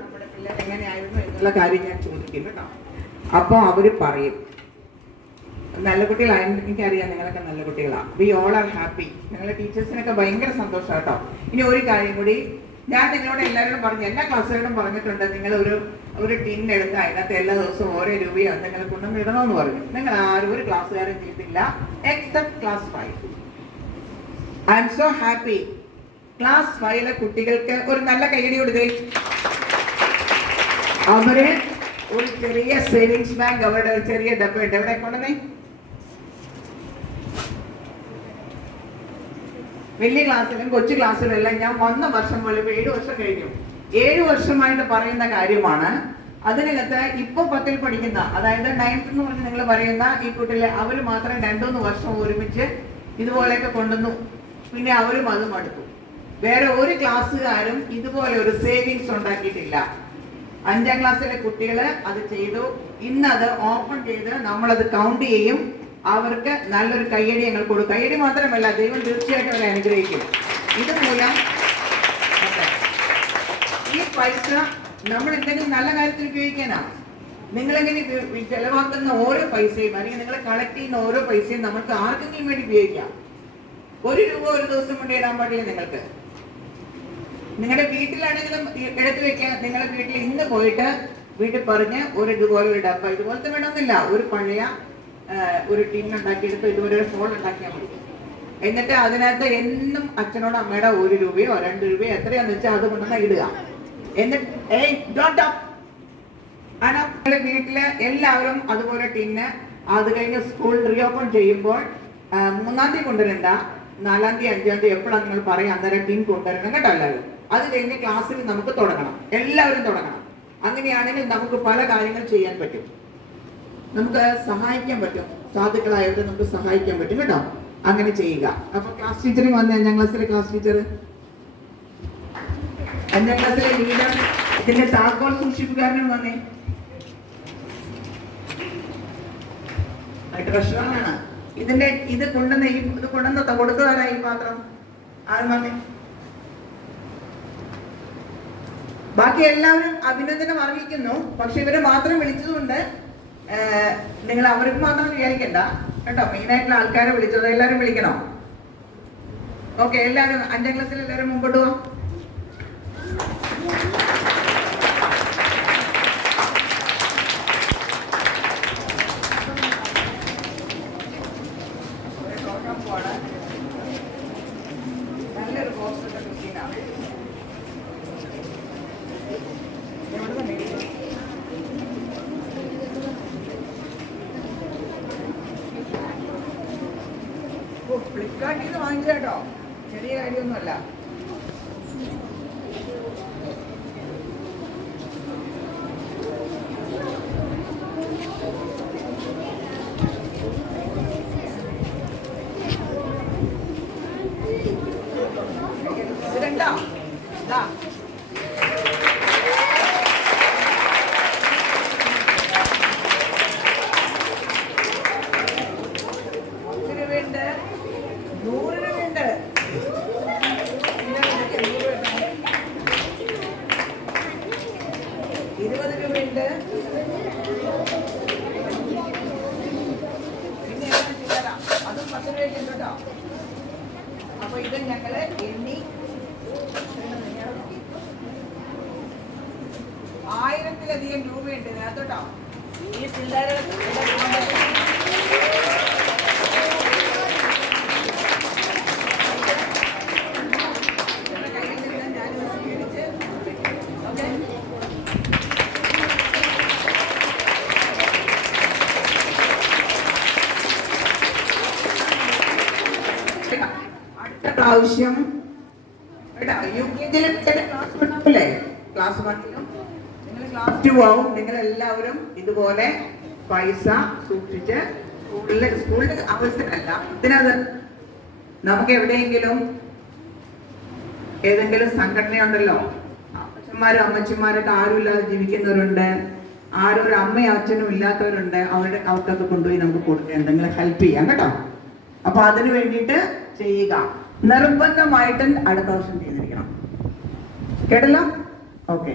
നമ്മുടെ പിള്ളേർ എങ്ങനെയായിരുന്നു എന്നുള്ള കാര്യം ഞാൻ ചോദിക്കും കേട്ടോ. അപ്പൊ അവര് പറയും നല്ല കുട്ടികളാണ്. എനിക്കറിയാം നിങ്ങളൊക്കെ നല്ല കുട്ടികളാണ്. We all are happy. നിങ്ങളെ ടീച്ചേഴ്സിനൊക്കെ ഭയങ്കര സന്തോഷം കേട്ടോ. ഇനി ഒരു കാര്യം കൂടി ഞാൻ നിങ്ങളോട് എല്ലാവരോടും പറഞ്ഞു, എല്ലാ ക്ലാസ്സുകാരോടും പറഞ്ഞിട്ടുണ്ട്, നിങ്ങൾ ഒരു ടിൻ എടുത്ത് അതിനകത്ത് എല്ലാ ദിവസവും ഓരോ രൂപയോ നിങ്ങൾ കൊണ്ടുവന്ന് ഇടണമെന്ന് പറഞ്ഞു. നിങ്ങൾ ആരും ഒരു ക്ലാസ്സുകാരും ചെയ്തില്ല except class 5. I M so happy. Class 5 കുട്ടികൾക്ക് ഒരു നല്ല കൈയടി കൊടുത്തേ. അവര് ഒരു ചെറിയ സേവിങ്സ് ബാങ്ക്, അവരുടെ ഒരു ചെറിയ ഡബ്ബ ഉണ്ട്, എവിടെ കൊണ്ടുവന്നേ? വലിയ ക്ലാസ്സിലും കൊച്ചു ക്ലാസ്സിലും എല്ലാം ഞാൻ വന്ന വർഷം പോലെ 7 വർഷം കഴിഞ്ഞു. 7 വർഷമായിട്ട് പറയുന്ന കാര്യമാണ്. അതിനകത്ത് ഇപ്പൊ 10ൽ പഠിക്കുന്ന, അതായത് 9th എന്ന് പറഞ്ഞ് നിങ്ങൾ പറയുന്ന ഈ കുട്ടികളെ അവർ മാത്രം 2-3 വർഷം ഒരുമിച്ച് ഇതുപോലെയൊക്കെ കൊണ്ടുവന്നു. പിന്നെ അവരും അത് മടുത്തു. വേറെ ഒരു ക്ലാസ്സുകാരും ഇതുപോലെ ഒരു സേവിങ്സ് ഉണ്ടാക്കിയിട്ടില്ല. 5ാം ക്ലാസ്സിലെ കുട്ടികൾ അത് ചെയ്തു. ഇന്നത് ഓപ്പൺ ചെയ്ത് നമ്മളത് കൗണ്ട് ചെയ്യും. അവർക്ക് നല്ലൊരു കയ്യടി ഞങ്ങൾ കൊടുക്കും. കയ്യടി മാത്രമല്ല, ദൈവം തീർച്ചയായിട്ടും അവരെ അനുഗ്രഹിക്കും. ഇതുമൂലം ഈ പൈസ നമ്മൾ എന്തെങ്കിലും നല്ല കാര്യത്തിൽ ഉപയോഗിക്കാനാണ്. നിങ്ങളെങ്ങനെ ചെലവാക്കുന്ന ഓരോ പൈസയും അല്ലെങ്കിൽ നിങ്ങൾ കളക്ട് ചെയ്യുന്ന ഓരോ പൈസയും നമുക്ക് ആർക്കെങ്കിലും വേണ്ടി ഉപയോഗിക്കാം. 1 രൂപ ഒരു ദിവസം കൊണ്ട് ഇടാൻ പാടില്ല. നിങ്ങൾക്ക് നിങ്ങളുടെ വീട്ടിലാണെങ്കിലും എടുത്തു വെക്കാൻ. നിങ്ങളുടെ വീട്ടിൽ ഇന്ന് പോയിട്ട് വീട്ടിൽ പറഞ്ഞ് ഇതുപോലെ ഒരു ഡബ്ബ, ഇതുപോലത്തെ വേണമെന്നില്ല, ഒരു പഴയ ഒരു ടിൻ ഉണ്ടാക്കിയെടുത്ത് ഇതുപോലെ ഒരു ഫോൺ ഉണ്ടാക്കിയാൽ മതി. എന്നിട്ട് അതിനകത്ത് എന്നും അച്ഛനോട് അമ്മയുടെ 1 രൂപയോ 2 രൂപയോ എത്രയാന്ന് വെച്ചാൽ അത് കൊണ്ടുവന്ന് ഇടുക. എന്നിട്ട് നിങ്ങളുടെ വീട്ടില് എല്ലാവരും അതുപോലെ ടിന്ന്. അത് കഴിഞ്ഞ് സ്കൂൾ റീഓപ്പൺ ചെയ്യുമ്പോൾ 3-ാം തീയതി കൊണ്ടുവരണ്ട, 4-ാം തീയതി 5-ാം തീയതി എപ്പോഴാണ് നിങ്ങൾ പറയാം അന്നേരം ടിൻ കൊണ്ടുവരണം കേട്ടോ എല്ലാവരും. അത് കഴിഞ്ഞ് ക്ലാസ്സിൽ നമുക്ക് തുടങ്ങണം, എല്ലാവരും തുടങ്ങണം. അങ്ങനെയാണെങ്കിൽ നമുക്ക് പല കാര്യങ്ങൾ ചെയ്യാൻ പറ്റും, നമുക്ക് സഹായിക്കാൻ പറ്റും. സാധുക്കളായവരെ നമുക്ക് സഹായിക്കാൻ പറ്റും കേട്ടോ. അങ്ങനെ ചെയ്യുക. അപ്പൊ ക്ലാസ് ടീച്ചറിങ് വന്നേ, 5ാം ക്ലാസ്സിലെ ക്ലാസ് ടീച്ചർ, 5ാം ക്ലാസ്സിലെ ലീഡർ, ഇതിന്റെ താക്കോൽ സൂക്ഷിപ്പുകാരനും വന്നേ. ട്രഷറാണ് ഇതിന്റെ. ഇത് കൊണ്ടുവന്ന കൊടുത്തതാരായി പാത്രം? ആരും വന്നേ. ബാക്കി എല്ലാവരും അഭിനന്ദനം അറിയിക്കുന്നു. പക്ഷെ ഇവരെ മാത്രം വിളിച്ചതുകൊണ്ട് നിങ്ങൾ അവർക്ക് മാത്രം വിചാരിക്കണ്ട കേട്ടോ. മെയിനായിട്ടുള്ള ആൾക്കാരെ വിളിച്ചത് എല്ലാവരും വിളിക്കണോ? ഓക്കെ, എല്ലാവരും 5ാം ക്ലാസ്സിൽ എല്ലാവരും മുമ്പോട്ട് പോവാം. നല്ലൊരു കോഴ്സ് കുട്ടീനാണ്. ഫ്ലിപ്കാർട്ടിൽ നിന്ന് വാങ്ങിച്ച കേട്ടോ, ചെറിയ കാര്യമൊന്നുമല്ല. ഇതുണ്ടോ? ഇതാ രൂപയുണ്ട്, 100 രൂപയുണ്ട്. 20 രൂപയുണ്ട്. പിന്നെ അതും 10 രൂപയ്ക്കുണ്ട് കേട്ടോ. അപ്പൊ ഇത് ഞങ്ങള് എണ്ണി 1000-ലധികം രൂപയുണ്ട് ഇതിനകത്തോട്ടോ. ഈ പിള്ളേരെ അടുത്ത പ്രാവശ്യം UKG ക്ലാസ് ഉണ്ടാവില്ലേ? ക്ലാസ് 1ലും നിങ്ങൾ ക്ലാസ് 2 ആവും. നിങ്ങൾ എല്ലാവരും ഇതുപോലെ പൈസ സൂക്ഷിച്ച് സ്കൂളിന്റെ ആവശ്യമല്ല, ഇതിനത് നമുക്ക് എവിടെയെങ്കിലും ഏതെങ്കിലും സംഘടനയുണ്ടല്ലോ, അച്ഛന്മാരും അമ്മച്ചിമാരൊക്കെ ആരും ഇല്ലാതെ ജീവിക്കുന്നവരുണ്ട്, ആരും ഒരു അമ്മയും അച്ഛനും ഇല്ലാത്തവരുണ്ട്, അവർക്കൊക്കെ കൊണ്ടുപോയി നമുക്ക് കൊടുക്കുക, എന്തെങ്കിലും ഹെൽപ്പ് ചെയ്യാം കേട്ടോ. അപ്പൊ അതിന് വേണ്ടിയിട്ട് ചെയ്യുക. നിർബന്ധമായിട്ടും അടുത്ത വർഷം ചെയ്തിരിക്കണം. കേട്ടല്ലോ? ഓക്കെ.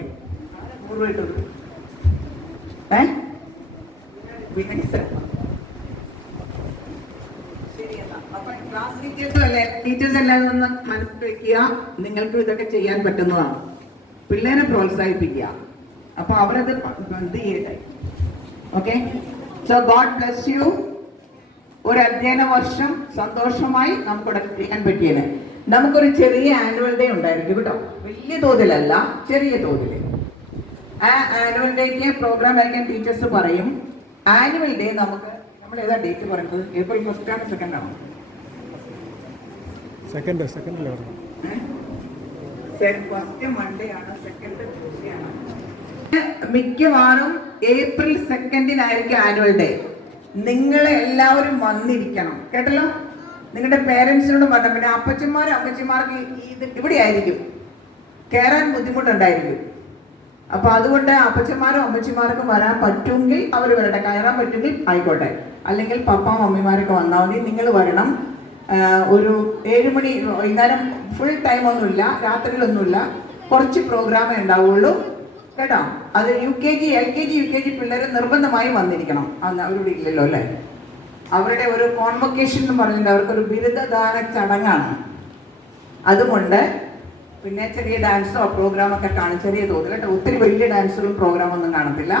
ടീച്ചേഴ്സ് എല്ലാവരും ഒന്ന് മനസ്സിൽ വെക്കുക, നിങ്ങൾക്ക് ഇതൊക്കെ ചെയ്യാൻ പറ്റുന്നതാണ്. പിള്ളേരെ പ്രോത്സാഹിപ്പിക്കുക. അപ്പൊ അവരത് ഇത് ചെയ്യട്ടെ. Okay. So God bless you. ഒരു അധ്യയന വർഷം സന്തോഷമായി നമുക്കിവിടെ കഴിയാൻ പറ്റിയത്. നമുക്കൊരു ചെറിയ ആനുവൽ ഡേ ഉണ്ടായിരിക്കും കേട്ടോ, വലിയ തോതിലല്ല, ചെറിയ തോതിൽ. ആ ആനുവൽ ഡേക്ക് പ്രോഗ്രാം വയ്ക്കാൻ ടീച്ചേഴ്സ് പറയും. ആനുവൽ ഡേ നമുക്ക്, നമ്മൾ ഏതാ ഡേറ്റ് പറയുന്നത്? ഏപ്രിൽ 1 ആണോ 2 ആണോ? സെക്കൻഡിൽ ഫസ്റ്റ് മൺഡേ ആണ്, സെക്കൻഡ് ട്യൂസ്ഡേ ആണ്. മിക്കവാറും ഏപ്രിൽ 2 ആനുവൽ ഡേ. നിങ്ങളെ എല്ലാവരും വന്നിരിക്കണം കേട്ടല്ലോ. നിങ്ങളുടെ പേരൻസിനോട് പറഞ്ഞു. പിന്നെ അപ്പച്ചന്മാരും അമ്മച്ചിമാർക്ക് ഇത് ഇവിടെ ആയിരിക്കും, കയറാൻ ബുദ്ധിമുട്ടുണ്ടായിരിക്കും. അപ്പൊ അതുകൊണ്ട് അപ്പച്ചന്മാരും അമ്മച്ചിമാർക്കും വരാൻ പറ്റുമെങ്കിൽ അവർ വരട്ടെ, കയറാൻ പറ്റുമെങ്കിൽ ആയിക്കോട്ടെ. അല്ലെങ്കിൽ പപ്പ മമ്മിമാരൊക്കെ വന്നാൽ മതി. നിങ്ങൾ വരണം. ഒരു 7 മണി വൈകുന്നേരം ഫുൾ ടൈം ഒന്നുമില്ല, രാത്രിയിലൊന്നുമില്ല, കുറച്ച് പ്രോഗ്രാമേ ഉണ്ടാവുള്ളൂ കേട്ടോ. അത് LKG UKG പിള്ളേർ നിർബന്ധമായും വന്നിരിക്കണം. അവരിവിടെ ഇല്ലല്ലോ അല്ലേ. അവരുടെ ഒരു കോൺവൊക്കേഷൻ എന്ന് പറഞ്ഞിട്ട് അവർക്കൊരു ബിരുദദാന ചടങ്ങാണ്. അതുകൊണ്ട് പിന്നെ ചെറിയ ഡാൻസോ പ്രോഗ്രാമൊക്കെ കാണും, ചെറിയ തോതിൽ കേട്ടോ. ഒത്തിരി വലിയ ഡാൻസുകളും പ്രോഗ്രാമൊന്നും കാണത്തില്ല.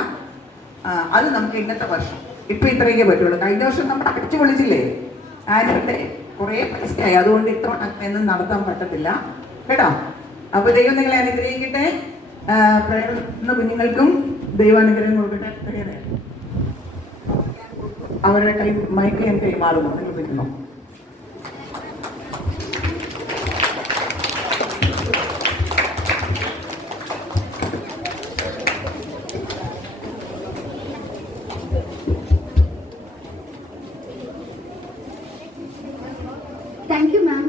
അത് നമുക്ക് ഇന്നത്തെ വർഷം ഇപ്പം ഇത്രയൊക്കെ പറ്റുള്ളൂ. കഴിഞ്ഞ വർഷം നമ്മൾ അടിച്ചു പൊളിച്ചില്ലേ ആനുവൽ ഡേ, കുറേ പൈസയായി. അതുകൊണ്ട് ഇത്ര ഒന്നും നടത്താൻ പറ്റത്തില്ല കേട്ടോ. അപ്പോൾ ദൈവം നിങ്ങളെ അനുഗ്രഹിക്കട്ടെ. പ്രേരണ കുഞ്ഞുങ്ങൾക്കും ദൈവാനുഗ്രഹം കൊടുക്കട്ടെ. അവരുടെ മൈക്ക് ഞാൻ കൈമാറുന്നു. നിങ്ങൾ പറ്റുന്നു. Thank you, ma'am.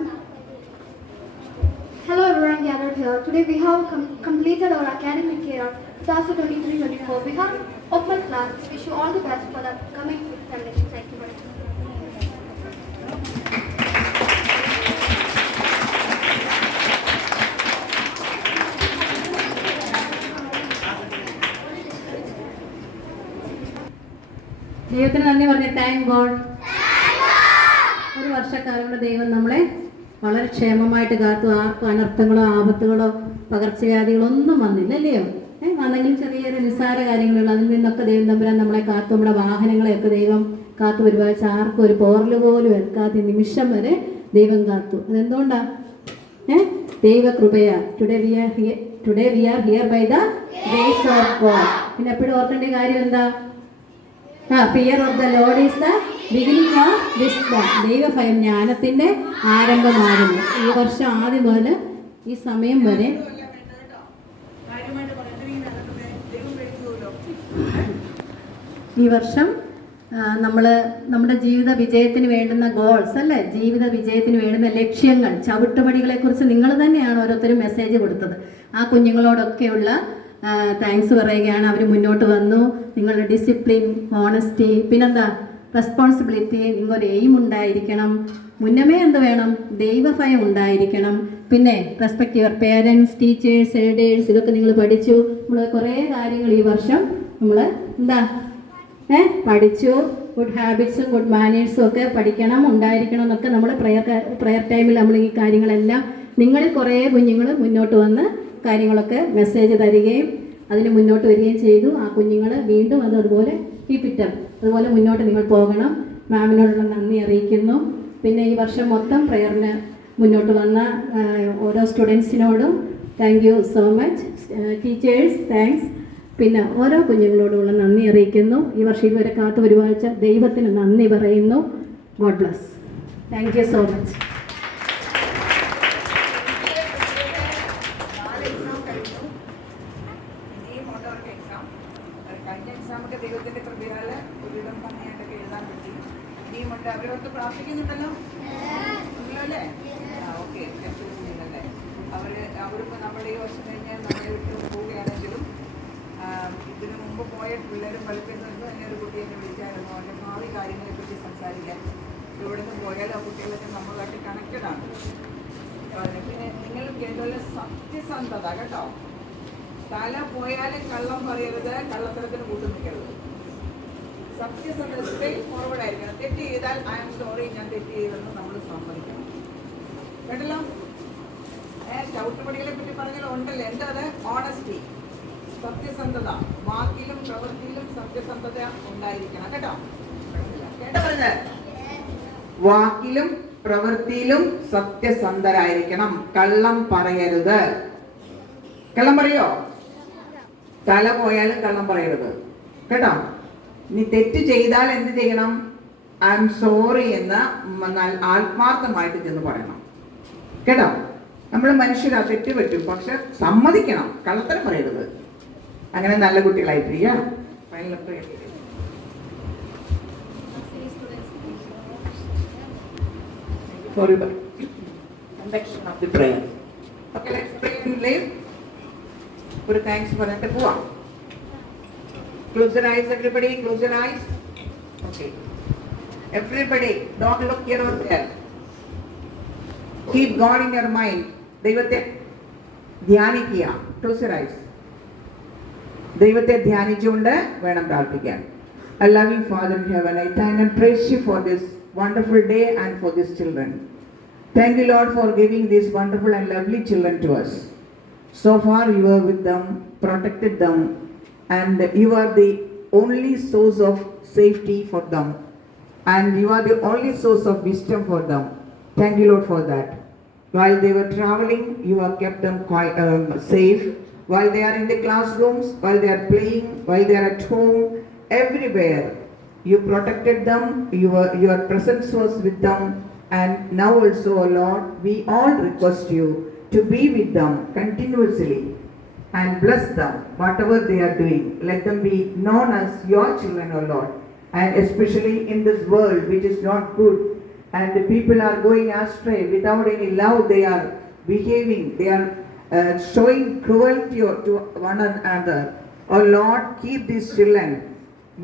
Hello, everyone gathered here. Today we have completed our academic year, class of 23-24. We have open class. Wish you all the best for the coming examination. Thank you very much. ദൈവത്തിന് നന്ദി പറഞ്ഞ് താങ്ക് ഗോഡ്. ഒരു വർഷക്കാലം കൊണ്ട് ദൈവം നമ്മളെ വളരെ ക്ഷേമമായിട്ട് കാത്തു. ആർക്കും അനർത്ഥങ്ങളോ ആപത്തുകളോ പകർച്ചവ്യാധികളോ ഒന്നും വന്നില്ല, അല്ലയോ? വന്നെങ്കിലും ചെറിയൊരു നിസ്സാര കാര്യങ്ങളുള്ളൂ. അതിൽ നിന്നൊക്കെ ദൈവം തമ്പുരാൻ നമ്മളെ കാത്തു. നമ്മുടെ വാഹനങ്ങളെയൊക്കെ ദൈവം കാത്തു പരിപാലിച്ച് ആർക്കും ഒരു പോറൽ പോലും എടുക്കാത്ത നിമിഷം വരെ ദൈവം കാത്തു. അതെന്തുകൊണ്ടാ? ദൈവകൃപയാ. Today we are here by the grace of God. പിന്നെ എപ്പോഴും ഓർക്കേണ്ട കാര്യം എന്താ? Fear of the Lord is the beginning of wisdom. ദൈവഭയം ജ്ഞാനത്തിൻ്റെ ആരംഭമാകുന്നു. ഈ വർഷം ആദ്യം മുതൽ ഈ സമയം വരെ ഈ വർഷം നമ്മൾ നമ്മുടെ ജീവിത വിജയത്തിന് വേണ്ടുന്ന ഗോൾസ് അല്ലേ, ജീവിത വിജയത്തിന് വേണ്ടുന്ന ലക്ഷ്യങ്ങൾ, ചവിട്ടുപടികളെക്കുറിച്ച് നിങ്ങൾ തന്നെയാണ് ഓരോരുത്തരും മെസ്സേജ് കൊടുത്തത്. ആ കുഞ്ഞുങ്ങളോടൊക്കെയുള്ള താങ്ക്സ് പറയുകയാണ്. അവർ മുന്നോട്ട് വന്നു. നിങ്ങളുടെ ഡിസിപ്ലിൻ, ഓണസ്റ്റി, പിന്നെന്താ റെസ്പോൺസിബിലിറ്റി, നിങ്ങൾക്കൊരു എയിം ഉണ്ടായിരിക്കണം. മുന്നമേ എന്ത് വേണം? ദൈവഭയം ഉണ്ടായിരിക്കണം. പിന്നെ respect your parents, teachers, elders, ഇതൊക്കെ നിങ്ങൾ പഠിച്ചു. നമ്മൾ കുറേ കാര്യങ്ങൾ ഈ വർഷം നമ്മൾ എന്താ പഠിച്ചു. ഗുഡ് ഹാബിറ്റ്സും ഗുഡ് മാനേഴ്സും ഒക്കെ പഠിക്കണം, ഉണ്ടായിരിക്കണം എന്നൊക്കെ നമ്മൾ പ്രെയർ ടൈമിൽ നമ്മൾ ഈ കാര്യങ്ങളെല്ലാം നിങ്ങളിൽ കുറേ കുഞ്ഞുങ്ങൾ മുന്നോട്ട് വന്ന് കാര്യങ്ങളൊക്കെ മെസ്സേജ് തരികയും അതിന് മുന്നോട്ട് വരികയും ചെയ്തു. ആ കുഞ്ഞുങ്ങൾ വീണ്ടും അതുപോലെ കീപ് ഇറ്റ് അപ്പ്, അതുപോലെ മുന്നോട്ട് നിങ്ങൾ പോകണം. മാമിനോടുള്ള നന്ദി അറിയിക്കുന്നു. പിന്നെ ഈ വർഷം മൊത്തം പ്രെയറിന് മുന്നോട്ട് വന്ന ഓരോ സ്റ്റുഡൻസിനോടും thank you so much. Teachers thanks. പിന്നെ ഓരോ കുഞ്ഞുങ്ങളോടുമുള്ള നന്ദി അറിയിക്കുന്നു. ഈ വർഷം ഇതുവരെ കാത്തു പരിപാലിച്ച ദൈവത്തിന് നന്ദി പറയുന്നു. God bless. Thank you so much. ദൈവത്തിന്റെ കൃപയാല് ഒരുവിധം ഭംഗിയായിട്ടൊക്കെ എഴുതാൻ പറ്റി. ഇനിയുമുണ്ട്. അവരവർക്ക് പ്രാർത്ഥിക്കുന്നുണ്ടല്ലോ അല്ലേ? ഓക്കെ. അല്ലേ? അവരിപ്പോൾ നമ്മുടെ ഈ വർഷം കഴിഞ്ഞാൽ നമ്മളെ വിട്ട് പോവുകയാണെങ്കിലും ഇതിനു മുമ്പ് പോയ പിള്ളേരും കളിപ്പിക്കുന്നു. എന്നെ ഒരു കുട്ടി എന്നെ വിളിച്ചായിരുന്നു. അവരുടെ ഭാവി കാര്യങ്ങളെപ്പറ്റി സംസാരിക്കാൻ. ഇവിടെ നിന്ന് പോയാലും ആ കുട്ടികളൊക്കെ നമ്മളുമായിട്ട് കണക്റ്റഡാണ്. പിന്നെ നിങ്ങൾ കേട്ട സത്യസന്ധത കേട്ടോ. തല പോയാലും കള്ളം പറയരുത്, കള്ളത്തരത്തിന് കൂട്ടു നിൽക്കരുത്. സത്യസന്ധത, സ്ട്രെയിറ്റ് ഫോർവേഡ് ആയിരിക്കണം. തെറ്റ് ചെയ്താൽ ഐ ആം സോറി, ഞാൻ തെറ്റ് ചെയ്തെന്ന് നമ്മൾ സമ്മതിക്കണം കേട്ടല്ലോ. ചവിട്ടുപടികളെ പറ്റി പറഞ്ഞാലും ഉണ്ടല്ലോ. എന്താ അത്? ഓണസ്റ്റി, സത്യസന്ധത. വാക്കിലും പ്രവൃത്തിയിലും സത്യസന്ധത ഉണ്ടായിരിക്കണം കേട്ടോ. കേട്ടോ പറഞ്ഞത് വാക്കിലും പ്രവൃത്തിയിലും സത്യസന്ധരായിരിക്കണം. കള്ളം പറയരുത്. കള്ളം പറയോ? തല പോയാലും കള്ളം പറയരുത് കേട്ടോ. ഇനി തെറ്റ് ചെയ്താൽ എന്ത് ചെയ്യണം? ഐ എം സോറി എന്ന് ആത്മാർത്ഥമായിട്ട് ചെന്ന് പറയണം കേട്ടോ. നമ്മൾ മനുഷ്യരാ, തെറ്റ് പറ്റും, പക്ഷെ സമ്മതിക്കണം, കള്ളത്തരം പറയരുത്. അങ്ങനെ നല്ല കുട്ടികളായിട്ടിരിക്കുക. for your conduction of the prayer. Okay, let's pray and leave. ഒരു താങ്ക്സ് പറഞ്ഞിട്ട് പോവാം. Close your eyes, everybody. Close your eyes. Okay. Everybody, don't look here or there. Keep God in your mind. ദൈവത്തെ ധ്യാനിക്കുക. Close your eyes. ദൈവത്തെ ധ്യാനിച്ചുകൊണ്ട് വേണം പ്രാർത്ഥിക്കാൻ. I love you, Father in heaven. I thank and praise you for this wonderful day and for these children. Thank you, Lord, for giving these wonderful and lovely children to us. So far you are with them, protected them, and you are the only source of safety for them, and you are the only source of wisdom for them. Thank you, Lord, for that. While they were traveling, you have kept them quite safe. While they are in the classrooms, while they are playing, while they are at home, everywhere you protected them. Your presence was with them, and now also, O Lord, we all request you to be with them continuously and bless them whatever they are doing. Let them be known as your children, O Lord, and especially in this world which is not good, and the people are going astray without any love. They are behaving, they are showing cruelty to one another. O Lord, keep these children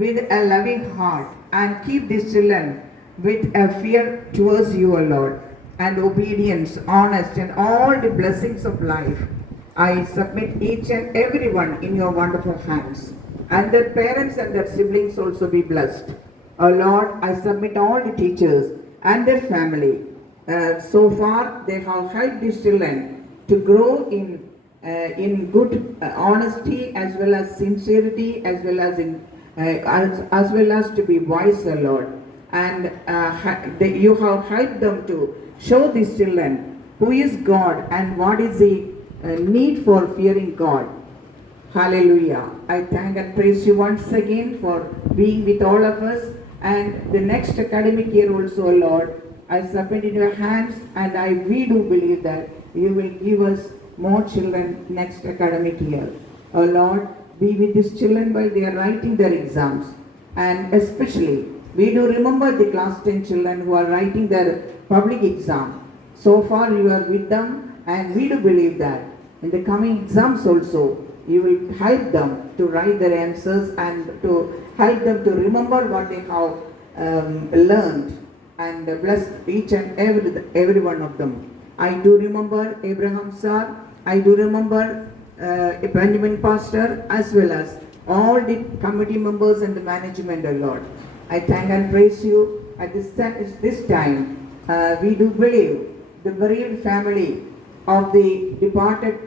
with a loving heart, and keep these children with a fear towards you, O Lord, and obedience, honest, and all the blessings of life. I submit each and every one in your wonderful hands, and their parents and their siblings also be blessed. O Lord, I submit all the teachers and their family. So far, they have helped these children to grow in good honesty, as well as sincerity, as well as to be wise, O Lord. And you have helped them to show these children who is God and what is the need for fearing God. Hallelujah. I thank and praise you once again for being with all of us, and the next academic year also, Lord, I submit in your hands, and we do believe that you will give us more children next academic year. Oh Lord, be with these children while they are writing their exams, and especially we do remember the class 10 children who are writing their public exam. So far you are with them, and we do believe that in the coming exams also you will help them to write their answers and to help them to remember what they have learned, and bless each and every one of them. I do remember Abraham sir, I do remember Benjamin pastor, as well as all the committee members and the management, O Lord. I thank and praise you at this time. We do believe the bereaved family of the departed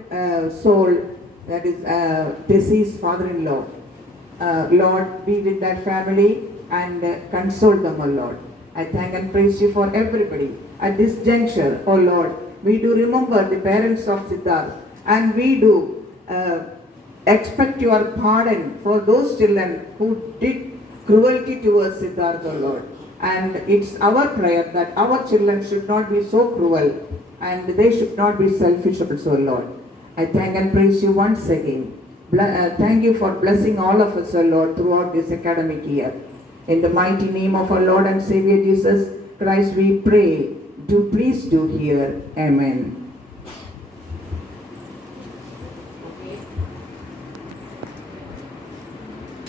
soul, that is Tessie's father-in-law. Lord, be with that family and console them, O Lord. I thank and praise you for everybody. At this juncture, O Lord, we do remember the parents of Siddharth, and we do expect your pardon for those children who did cruelty towards Siddharth, O Lord. And it's our prayer that our children should not be so cruel, and they should not be selfish also, Lord. I thank and praise you once again. Thank you for blessing all of us, O Lord, throughout this academic year. In the mighty name of our Lord and Savior Jesus Christ, we pray. Please do hear. Amen.